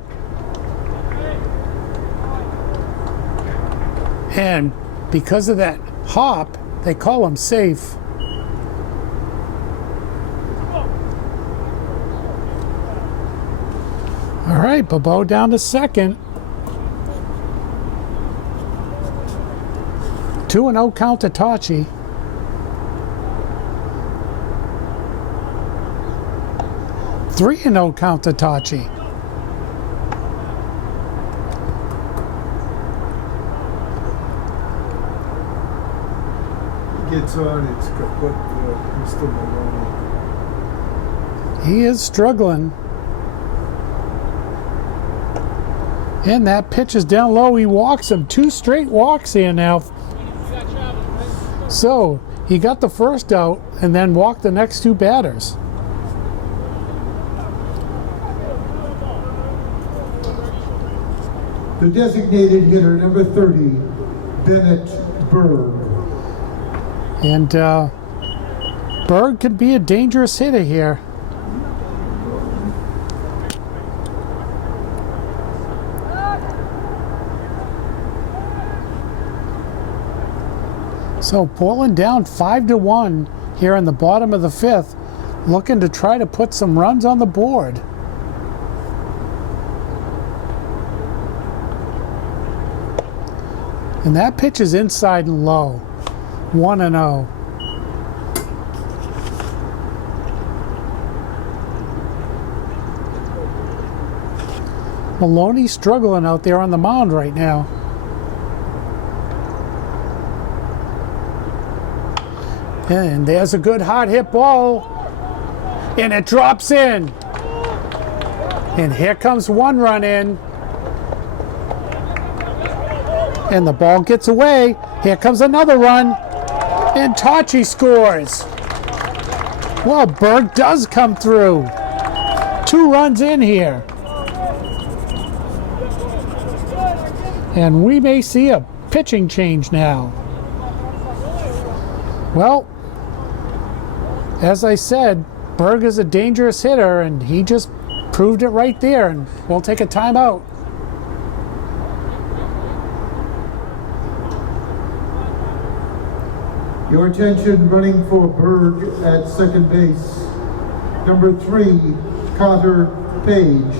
And because of that hop, they call him safe. All right, Bobo down to second. 2-0 count to Tachi. Three 3-0 count to Tachi. Gets on, it's kaput for Mr. Maloney. He is struggling. And that pitch is down low. He walks him. 2 straight walks here now. So he got the first out and then walked the next 2 batters. The designated hitter, number 30, Bennett Berg. And Berg could be a dangerous hitter here. So Portland down 5-1 here in the bottom of the fifth, looking to try to put some runs on the board. And that pitch is inside and low. 1-0. Maloney's struggling out there on the mound right now. And there's a good hard hit ball. And it drops in. And here comes one run in. And the ball gets away. Here comes another run. And Tachi scores. Well, Berg does come through. 2 runs in here. And we may see a pitching change now. Well, as I said, Berg is a dangerous hitter, and he just proved it right there, and we'll take a timeout. Your attention, running for Berg at second base. Number 3, Connor Page.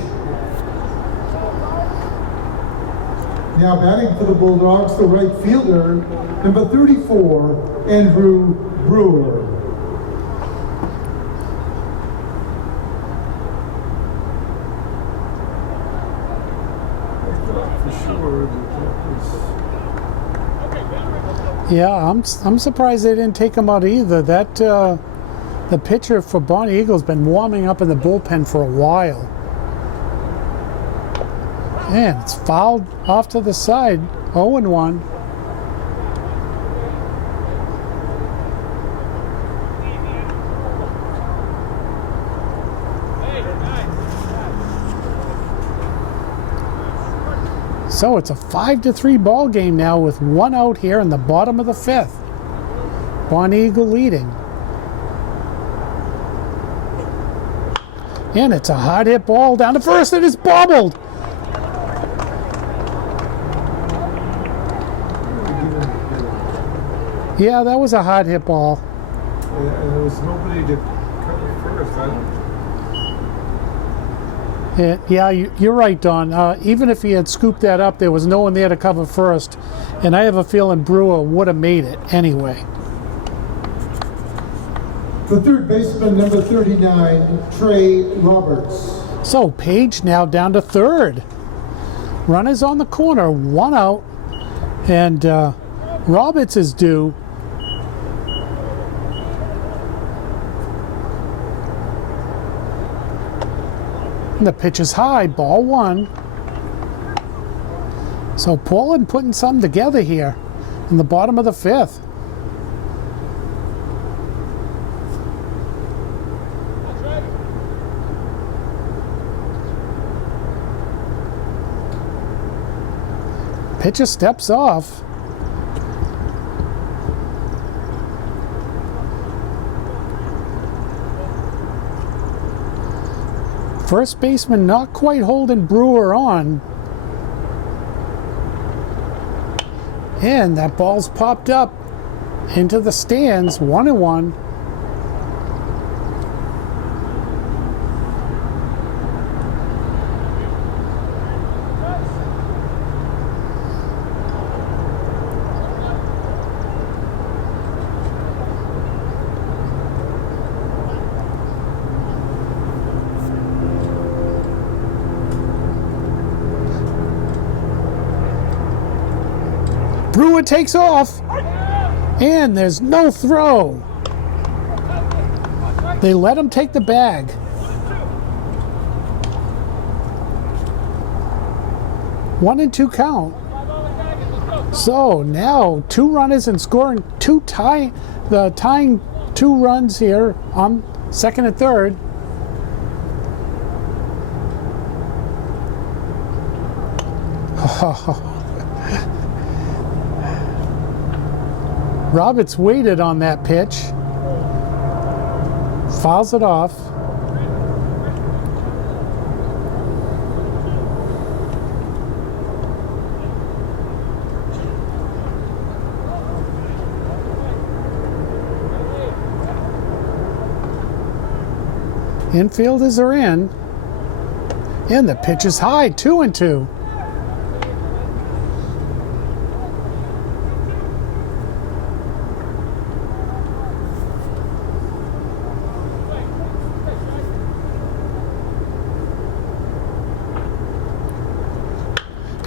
Now batting for the Bulldogs, the right fielder, number 34, Andrew Brewer. Yeah, I'm surprised they didn't take him out either. That the pitcher for Bonny Eagle's been warming up in the bullpen for a while. And it's fouled off to the side. 0-1. So it's a 5-3 ball game now with 1 out here in the bottom of the fifth. Bonny Eagle leading. And it's a hard hit ball down to first. It is bobbled. Yeah, that was a hard hit ball. And there was nobody to cover first. Yeah, you're right, Don. Even if he had scooped that up, there was no one there to cover first. And I have a feeling Brewer would have made it anyway. The third baseman, number 39, Trey Roberts. So Page now down to third. Runners on the corner, 1 out. And Roberts is due. And the pitch is high, ball 1. So Portland putting something together here in the bottom of the fifth. Pitcher steps off. First baseman not quite holding Brewer on. And that ball's popped up into the stands, 1-1. Brewer takes off, and there's no throw. They let him take the bag. One and 2 count. So now 2 runners and scoring tying 2 runs here on second and third. Roberts waited on that pitch. Fouls it off. Infielders are in. And the pitch is high, 2-2.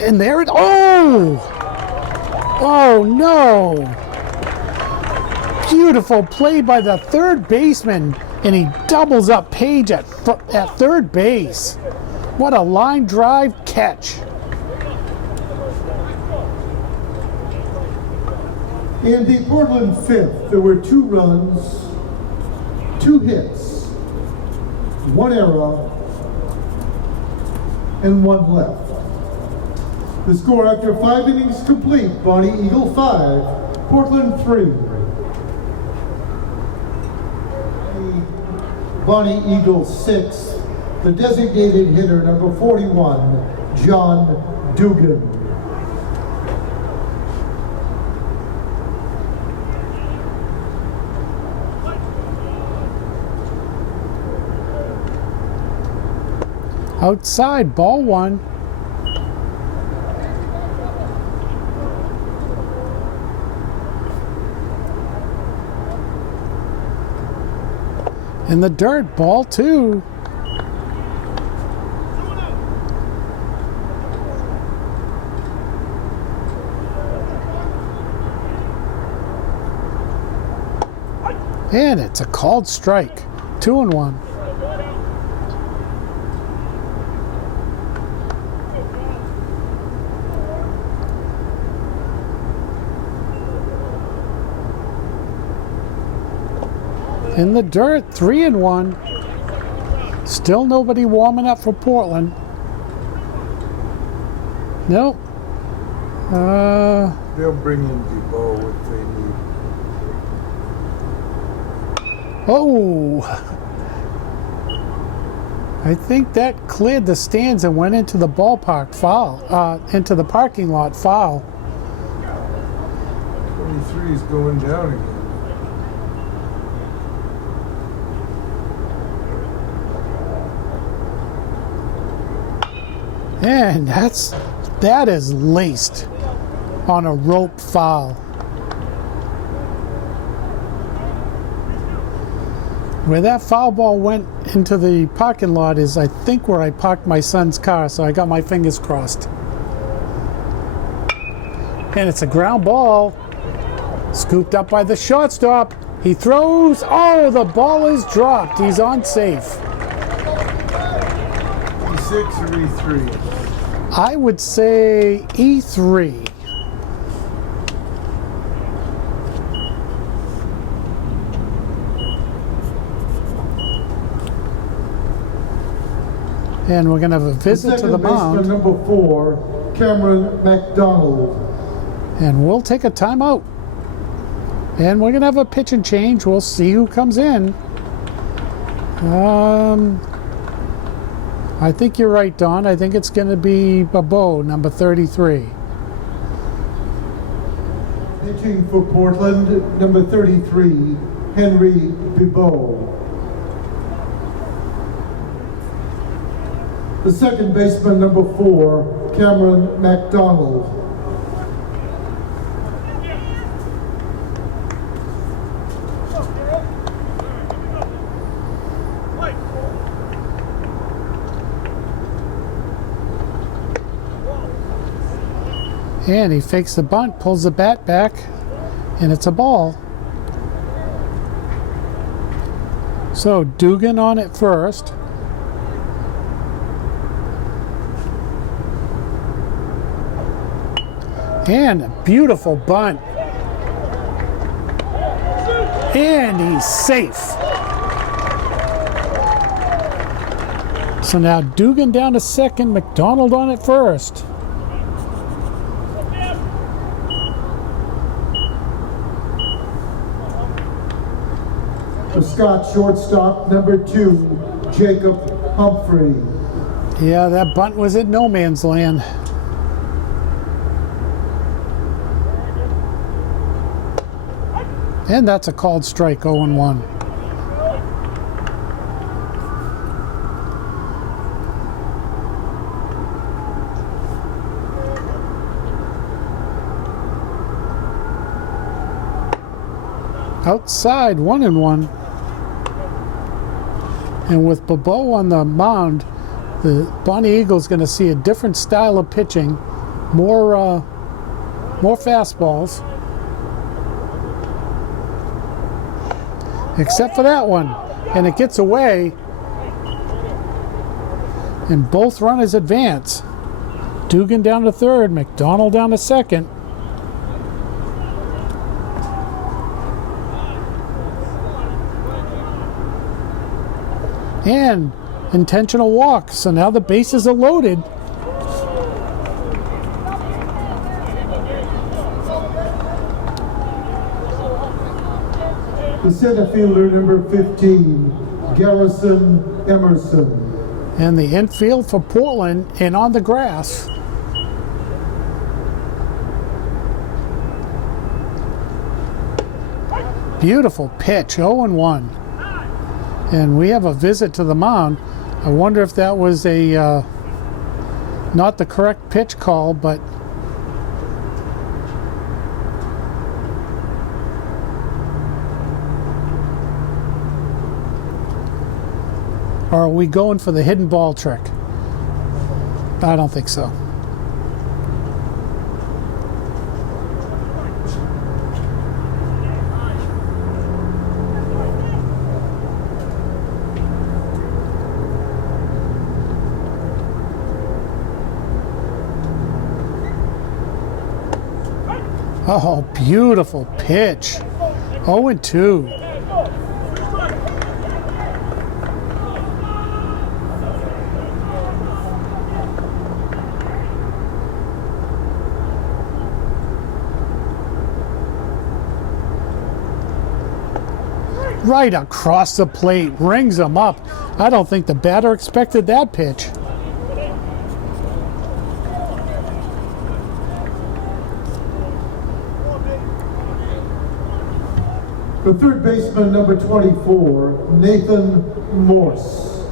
And there it, oh! Oh no! Beautiful play by the third baseman, and he doubles up Page at third base. What a line drive catch. In the Portland fifth, there were 2 runs, 2 hits, 1 error, and 1 left. The score after 5 innings complete, Bonny Eagle 5, Portland 3. Bonny Eagle 6, the designated hitter, number 41, John Dugan. Outside, ball 1. In the dirt, ball 2. And it's a called strike. 2-1. In the dirt, 3-1. Still nobody warming up for Portland. Nope. They'll bring in Debo if they need. Oh! I think that cleared the stands and went into the ballpark foul. Into the parking lot foul. 23 is going down again. And that is laced on a rope foul. Where that foul ball went into the parking lot is, I think, where I parked my son's car, so I got my fingers crossed. And it's a ground ball, scooped up by the shortstop. He throws, oh, the ball is dropped. He's on safe. E6 or E3? I would say E3. And we're going to have a visit to the mound. Second baseman number 4, Cameron McDonald. And we'll take a timeout. And we're going to have a pitch and change. We'll see who comes in. I think you're right, Don. I think it's going to be Babo, number 33. Pitching for Portland, number 33, Henry Bibeau. The second baseman, number 4, Cameron McDonald. And he fakes the bunt, pulls the bat back, and it's a ball. So Dugan on it first. And a beautiful bunt. And he's safe. So now Dugan down to second, McDonald on it first. The Scott shortstop, number 2, Jacob Humphrey. Yeah, that bunt was at no man's land. And that's a called strike, 0-1. Outside, 1-1. And with Bobo on the mound, the Bonny Eagle's going to see a different style of pitching, more fastballs. Except for that one. And it gets away. And both runners advance. Dugan down to third, McDonald down to second. And intentional walk, so now the bases are loaded. The center fielder, number 15, Garrison Emerson. And the infield for Portland, and on the grass. Beautiful pitch, 0-1. And we have a visit to the mound. I wonder if that was a not the correct pitch call, but or are we going for the hidden ball trick? I don't think so. Oh, beautiful pitch. 0-2. Right across the plate, rings him up. I don't think the batter expected that pitch. The third baseman, number 24, Nathan Morse.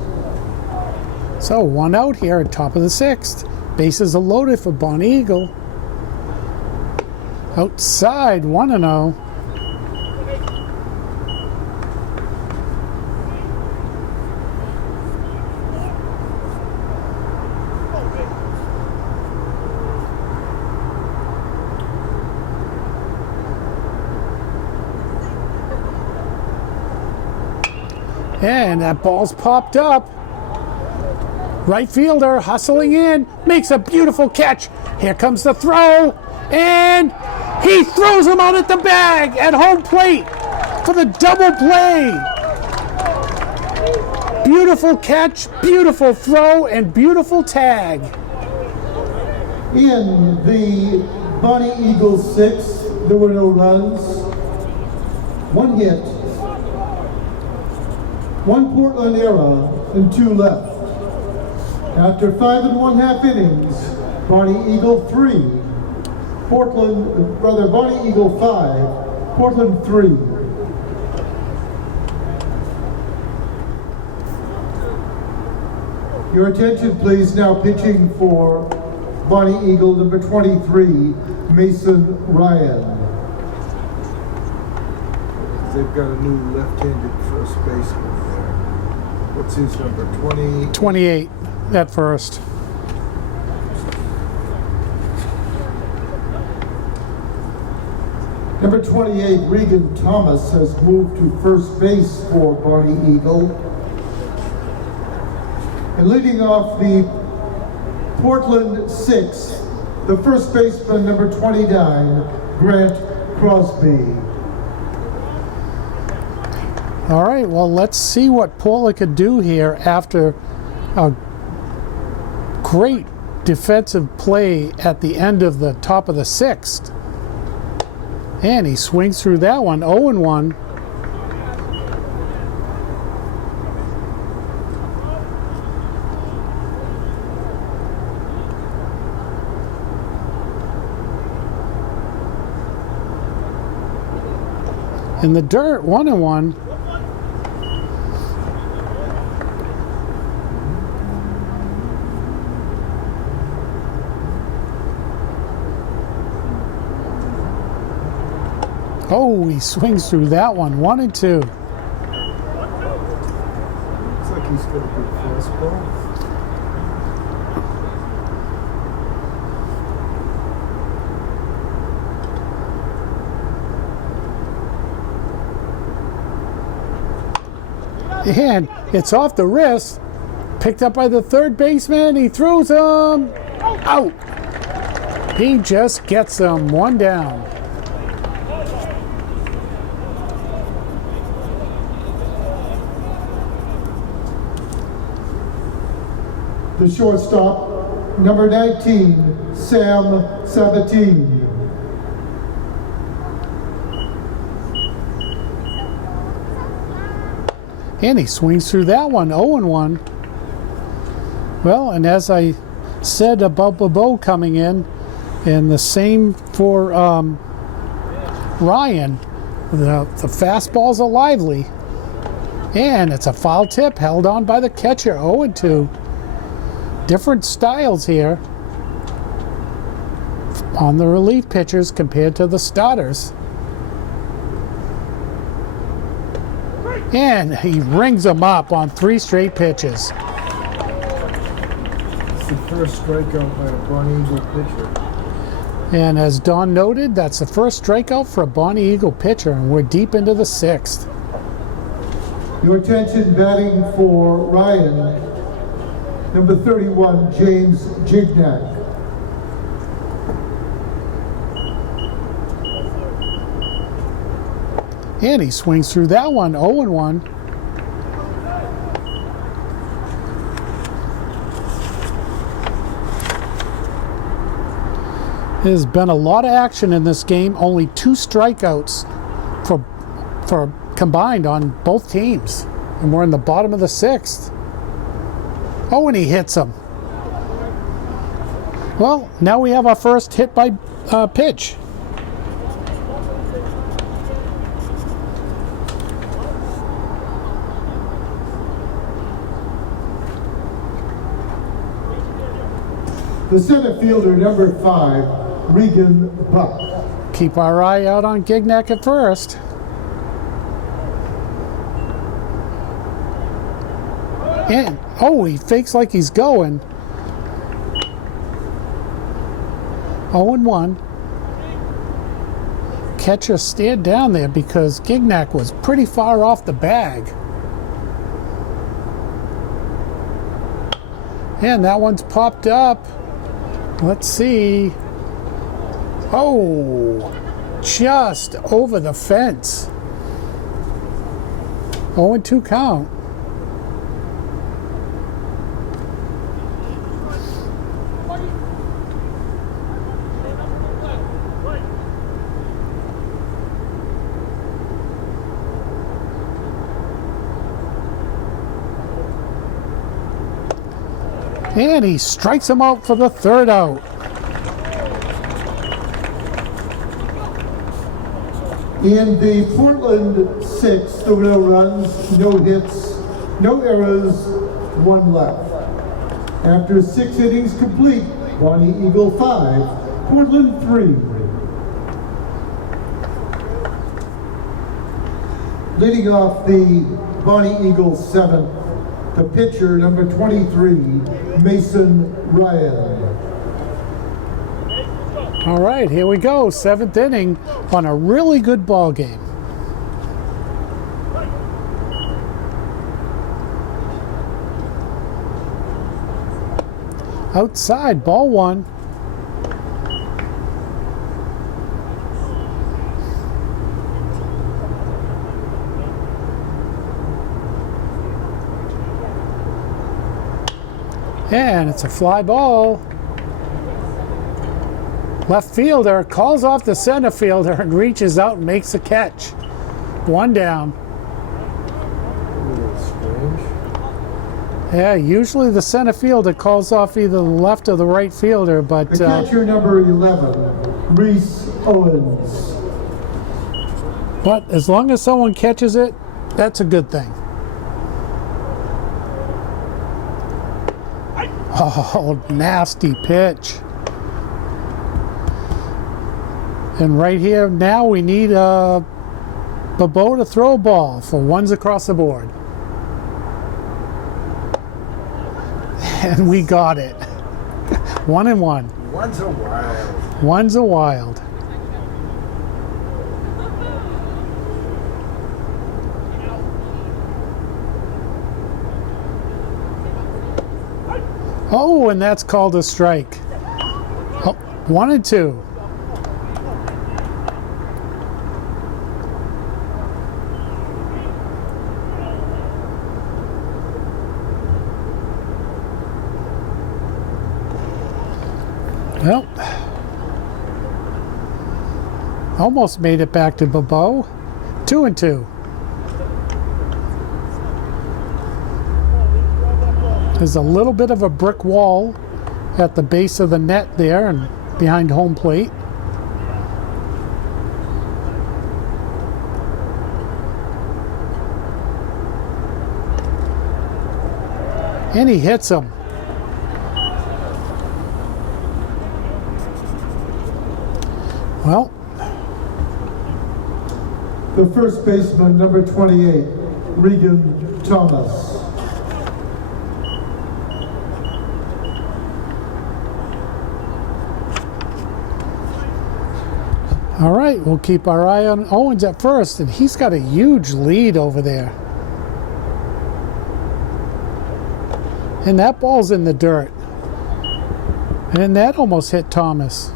So 1 out here at top of the 6th. Bases are loaded for Bonny Eagle. Outside, 1-0. And that ball's popped up. Right fielder hustling in, makes a beautiful catch. Here comes the throw, and he throws him out at the bag at home plate for the double play. Beautiful catch, beautiful throw, and beautiful tag. In the Bonny Eagle 6, there were no runs, 1 hit, 1 Portland error, and 2 left. After 5 1/2 innings, Bonny Eagle 3, Bonny Eagle 5, Portland 3. Your attention please, now pitching for Bonny Eagle number 23, Mason Ryan. They've got a new left-handed first baseman there. What's his number? 20? 28 at first. Number 28, Regan Thomas, has moved to first base for Bonny Eagle. And leading off the Portland 6, the first baseman, number 29, Grant Crosby. All right, well, let's see what Portland could do here after a great defensive play at the end of the top of the 6th. And he swings through that one, 0-1. In the dirt, 1-1. Oh, he swings through that one. 1-2. Looks like he's got a good fastball. And it's off the wrist. Picked up by the third baseman. He throws him out. He just gets him. 1 down. The shortstop, number 19, Sam Sabatine. And he swings through that one. 0-1. Well, and as I said about Bobo coming in, and the same for Ryan, the fastballs are lively. And it's a foul tip held on by the catcher. 0-2. Different styles here on the relief pitchers compared to the starters. And he rings them up on 3 straight pitches. It's the first strikeout by a Bonny Eagle pitcher. And as Don noted, that's the first strikeout for a Bonny Eagle pitcher, and we're deep into the 6th. Your attention, batting for Ryan, number 31, James Gignac. And he swings through that one. 0-1. There's been a lot of action in this game. Only 2 strikeouts for combined on both teams. And we're in the bottom of the 6th. Oh, and he hits him. Well, now we have our first hit by pitch. The center fielder, number 5, Regan Buck. Keep our eye out on Gignac at first. And, oh, he fakes like he's going. 0-1. Catcher stared down there because Gignac was pretty far off the bag. And that one's popped up. Let's see. Oh, just over the fence. 0-2 count. And he strikes him out for the 3rd out. In the Portland 6th, there were no runs, no hits, no errors, 1 left. After 6 innings complete, Bonny Eagle 5, Portland 3. Leading off the Bonny Eagle 7th, the pitcher, number 23, Mason Ryan. All right, here we go. 7th inning on a really good ball game. Outside, ball 1. And it's a fly ball. Left fielder calls off the center fielder and reaches out and makes a catch. 1 down. A little strange. Yeah, usually the center fielder calls off either the left or the right fielder, but The catcher, number 11, Reese Owens. but as long as someone catches it, that's a good thing. Oh, nasty pitch. And right here now we need Bobo to throw a ball for ones across the board. And we got it. 1-1. One's a wild. One's a wild. Oh, and that's called a strike. Oh, 1-2. Well, almost made it back to Bobo. 2-2. There's a little bit of a brick wall at the base of the net there and behind home plate. And he hits him. Well, The first baseman, number 28, Regan Thomas. all right, we'll keep our eye on Owens at first, and he's got a huge lead over there. And that ball's in the dirt. And that almost hit Thomas.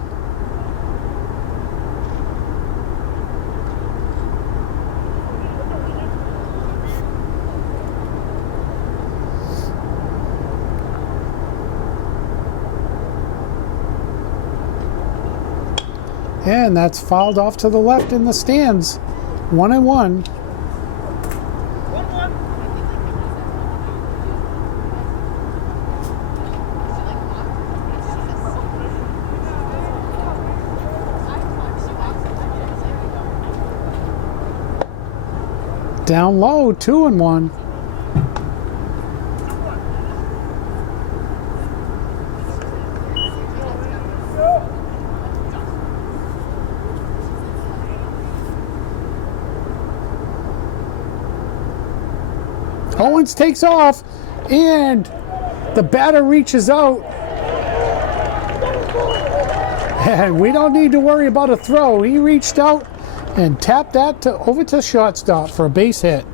And that's fouled off to the left in the stands. 1-1. Down low, 2-1. Owens takes off, and the batter reaches out. And we don't need to worry about a throw. He reached out and tapped that over to shortstop for a base hit.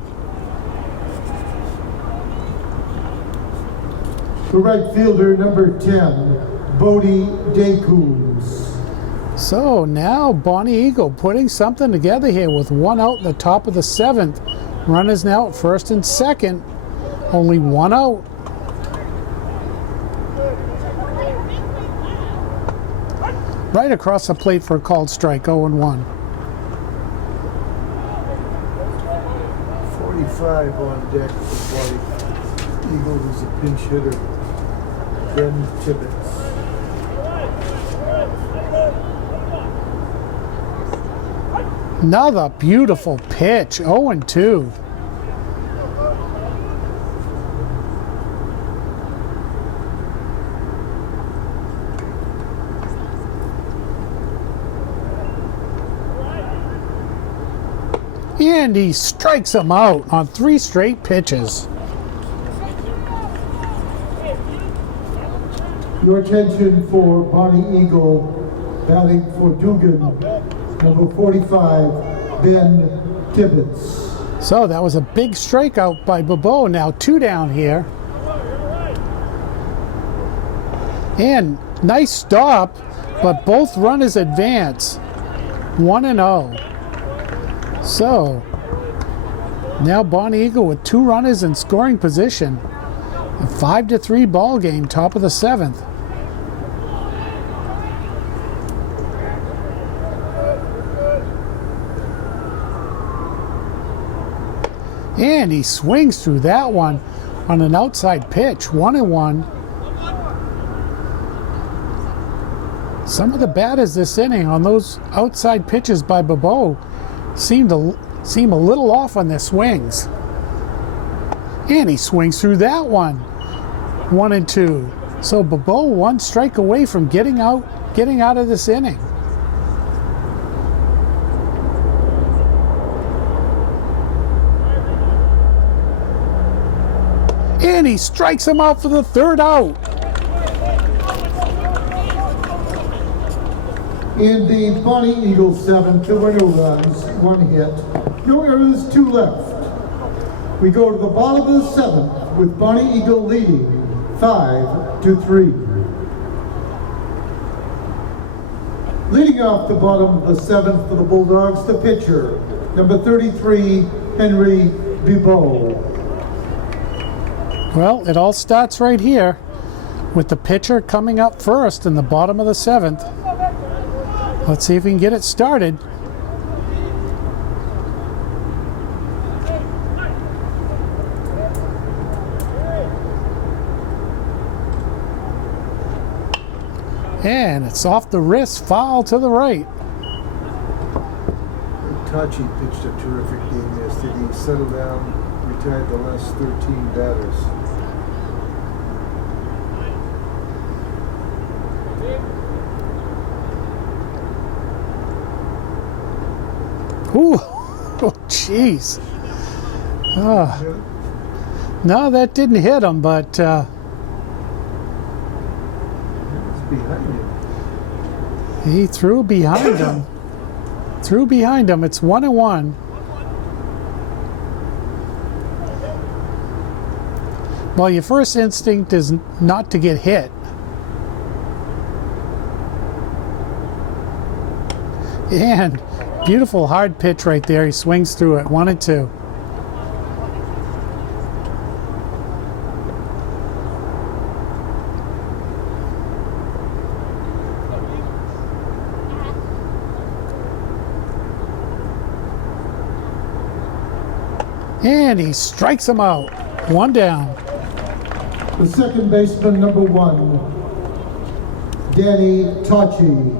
The right fielder, number 10, Bonny Eagle. So now Bonny Eagle putting something together here with one out in the top of the 7th. Runners now at first and second. Only one out. Right across the plate for a called strike, 0-1. 45 on deck for Bonny Eagle, who's a pinch hitter. Ben Tibbetts. Another beautiful pitch, 0-2. And he strikes him out on 3 straight pitches. Your attention for Bonny Eagle, batting for Dugan, number 45, Ben Tibbetts. So that was a big strikeout by Bobo. Now 2 down here. And nice stop, but both runners advance. 1-0. So now Bonny Eagle with 2 runners in scoring position. A 5-3 ball game, top of the 7th. And he swings through that one on an outside pitch, 1-1. Some of the batters this inning on those outside pitches by Bobo seem a little off on their swings. And he swings through that one, 1-2. So Bobo 1 strike away from getting out of this inning. And he strikes him out for the third out. In the Bonny Eagle 7, 2 runs, 1 hit, no errors, 2 left. We go to the bottom of the 7th with Bonny Eagle leading 5-3. Leading off the bottom of the 7th for the Bulldogs, the pitcher, number 33, Henry Bibeau. Well, it all starts right here with the pitcher coming up first in the bottom of the 7th. Let's see if we can get it started. And it's off the wrist, foul to the right. Tachi pitched a terrific game yesterday. He settled down, retired the last 13 batters. Ooh, oh jeez. No, that didn't hit him, but It's behind him. he threw behind him. Threw behind him. It's 1-1. Well, your first instinct is not to get hit. And beautiful hard pitch right there. He swings through it. 1-2. And he strikes him out. 1 down. The second baseman, number 1, Danny Tachi.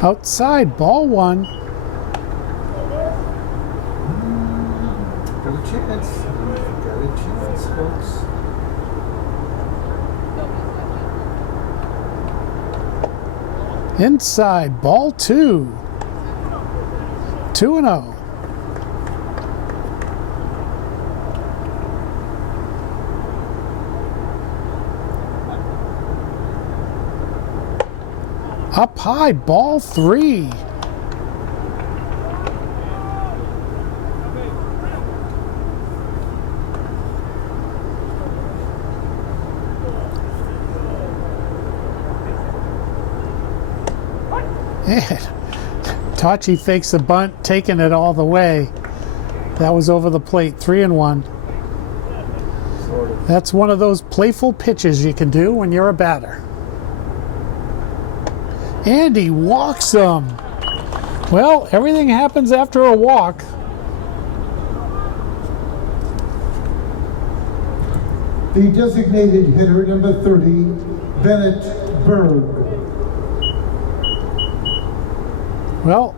Outside, ball 1. Got a chance. Got a chance, folks. Inside, ball 2. 2-0. Up high, ball 3. And Tachi fakes a bunt, taking it all the way. That was over the plate, 3-1. Sort of. That's one of those playful pitches you can do when you're a batter. And he walks him. Well, everything happens after a walk. The designated hitter, number 30, Bennett Berg. Well,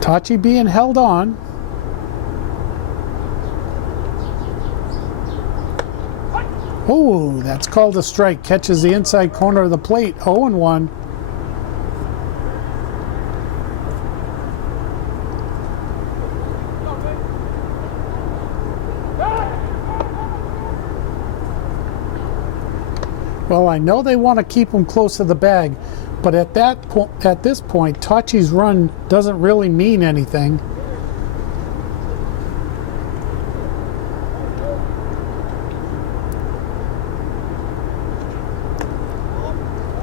Tachi being held on. Oh, that's called a strike. Catches the inside corner of the plate. 0-1. Well, I know they want to keep him close to the bag, but at this point, Tachi's run doesn't really mean anything.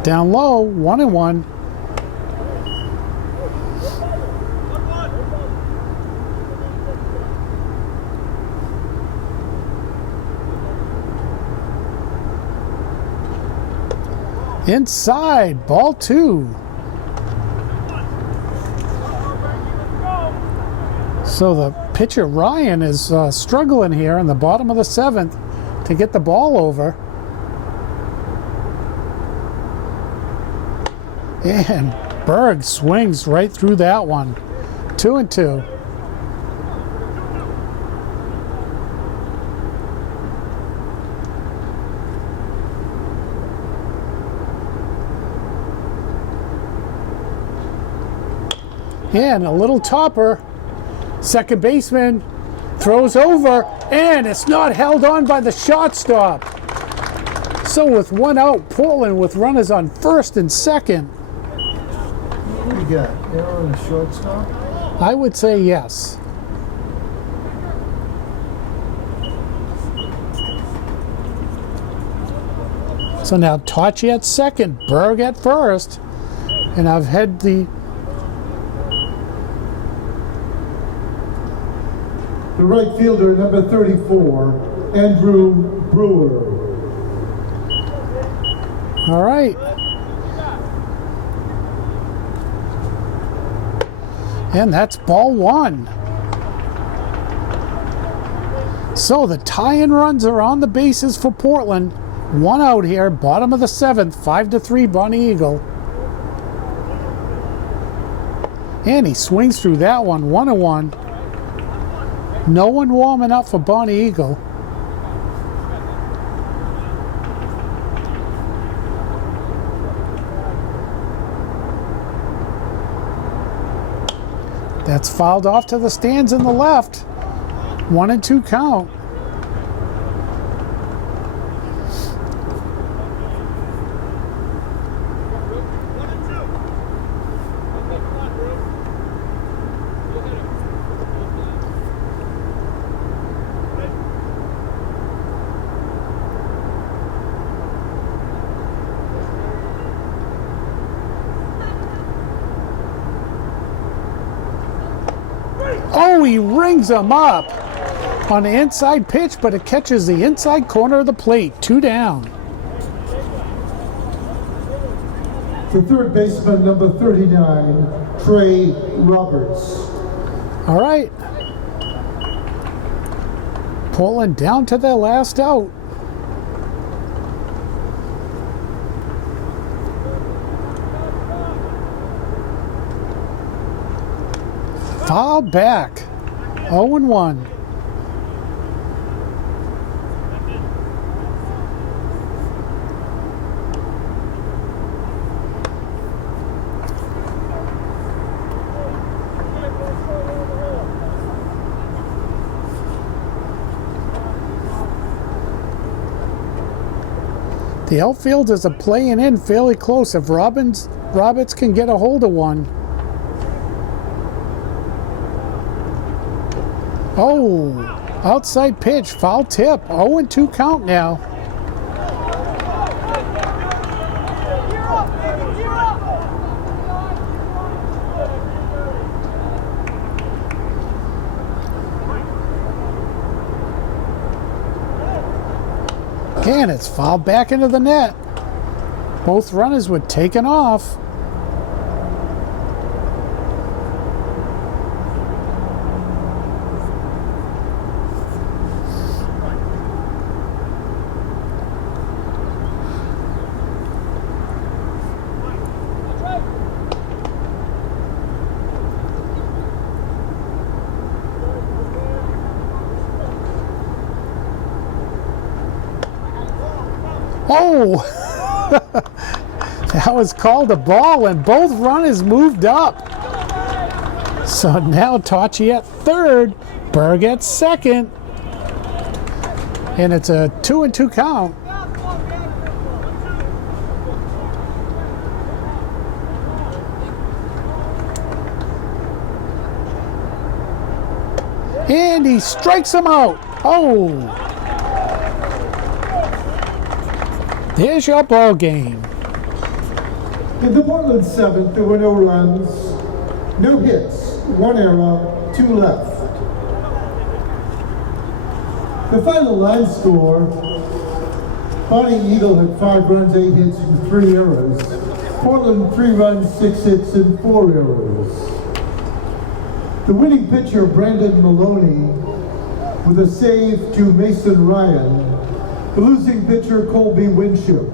Down low, 1-1. Inside, ball 2. So the pitcher Ryan is struggling here in the bottom of the 7th to get the ball over. And Berg swings right through that one. 2-2. And a little topper. Second baseman throws over, and it's not held on by the shortstop. So with one out, Portland with runners on first and second. What do we got? Error on the shortstop? I would say yes. So now Tachi at second, Berg at first, and I've had the right fielder, number 34, Andrew Brewer. all right. And that's ball one. So the tie-in runs are on the bases for Portland. One out here, bottom of the seventh, 5-3 Bonny Eagle. And he swings through that one, 1-1. No one warming up for Bonny Eagle. That's fouled off to the stands in the left. 1-2 count. Oh, he rings him up on the inside pitch, but it catches the inside corner of the plate. 2 down. The third baseman, number 39, Trey Roberts. All right. Portland down to their last out. Foul back. 0-1. The outfielders are playing in fairly close if Roberts can get a hold of one. Oh, outside pitch, foul tip, 0-2 count now. And it's fouled back into the net. Both runners were taken off. Oh, that was called a ball, and both runners moved up. So now Tachi at third, Berg at second, and it's a 2-2 count. And he strikes him out. Oh. There's your ball game. In the Portland seventh, there were no runs, no hits, 1 error, 2 left. The final line score, Bonny Eagle had 5 runs, 8 hits, and 3 errors. Portland 3 runs, 6 hits, and 4 errors. The winning pitcher, Brandon Maloney, with a save to Mason Ryan. The losing pitcher, Colby Winship.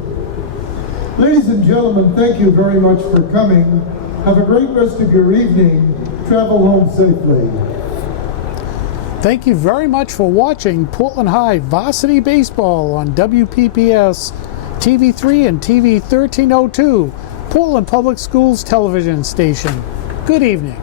Ladies and gentlemen, thank you very much for coming. Have a great rest of your evening. Travel home safely. Thank you very much for watching Portland High Varsity Baseball on WPPS TV3 and TV 1302, Portland Public Schools television station. Good evening.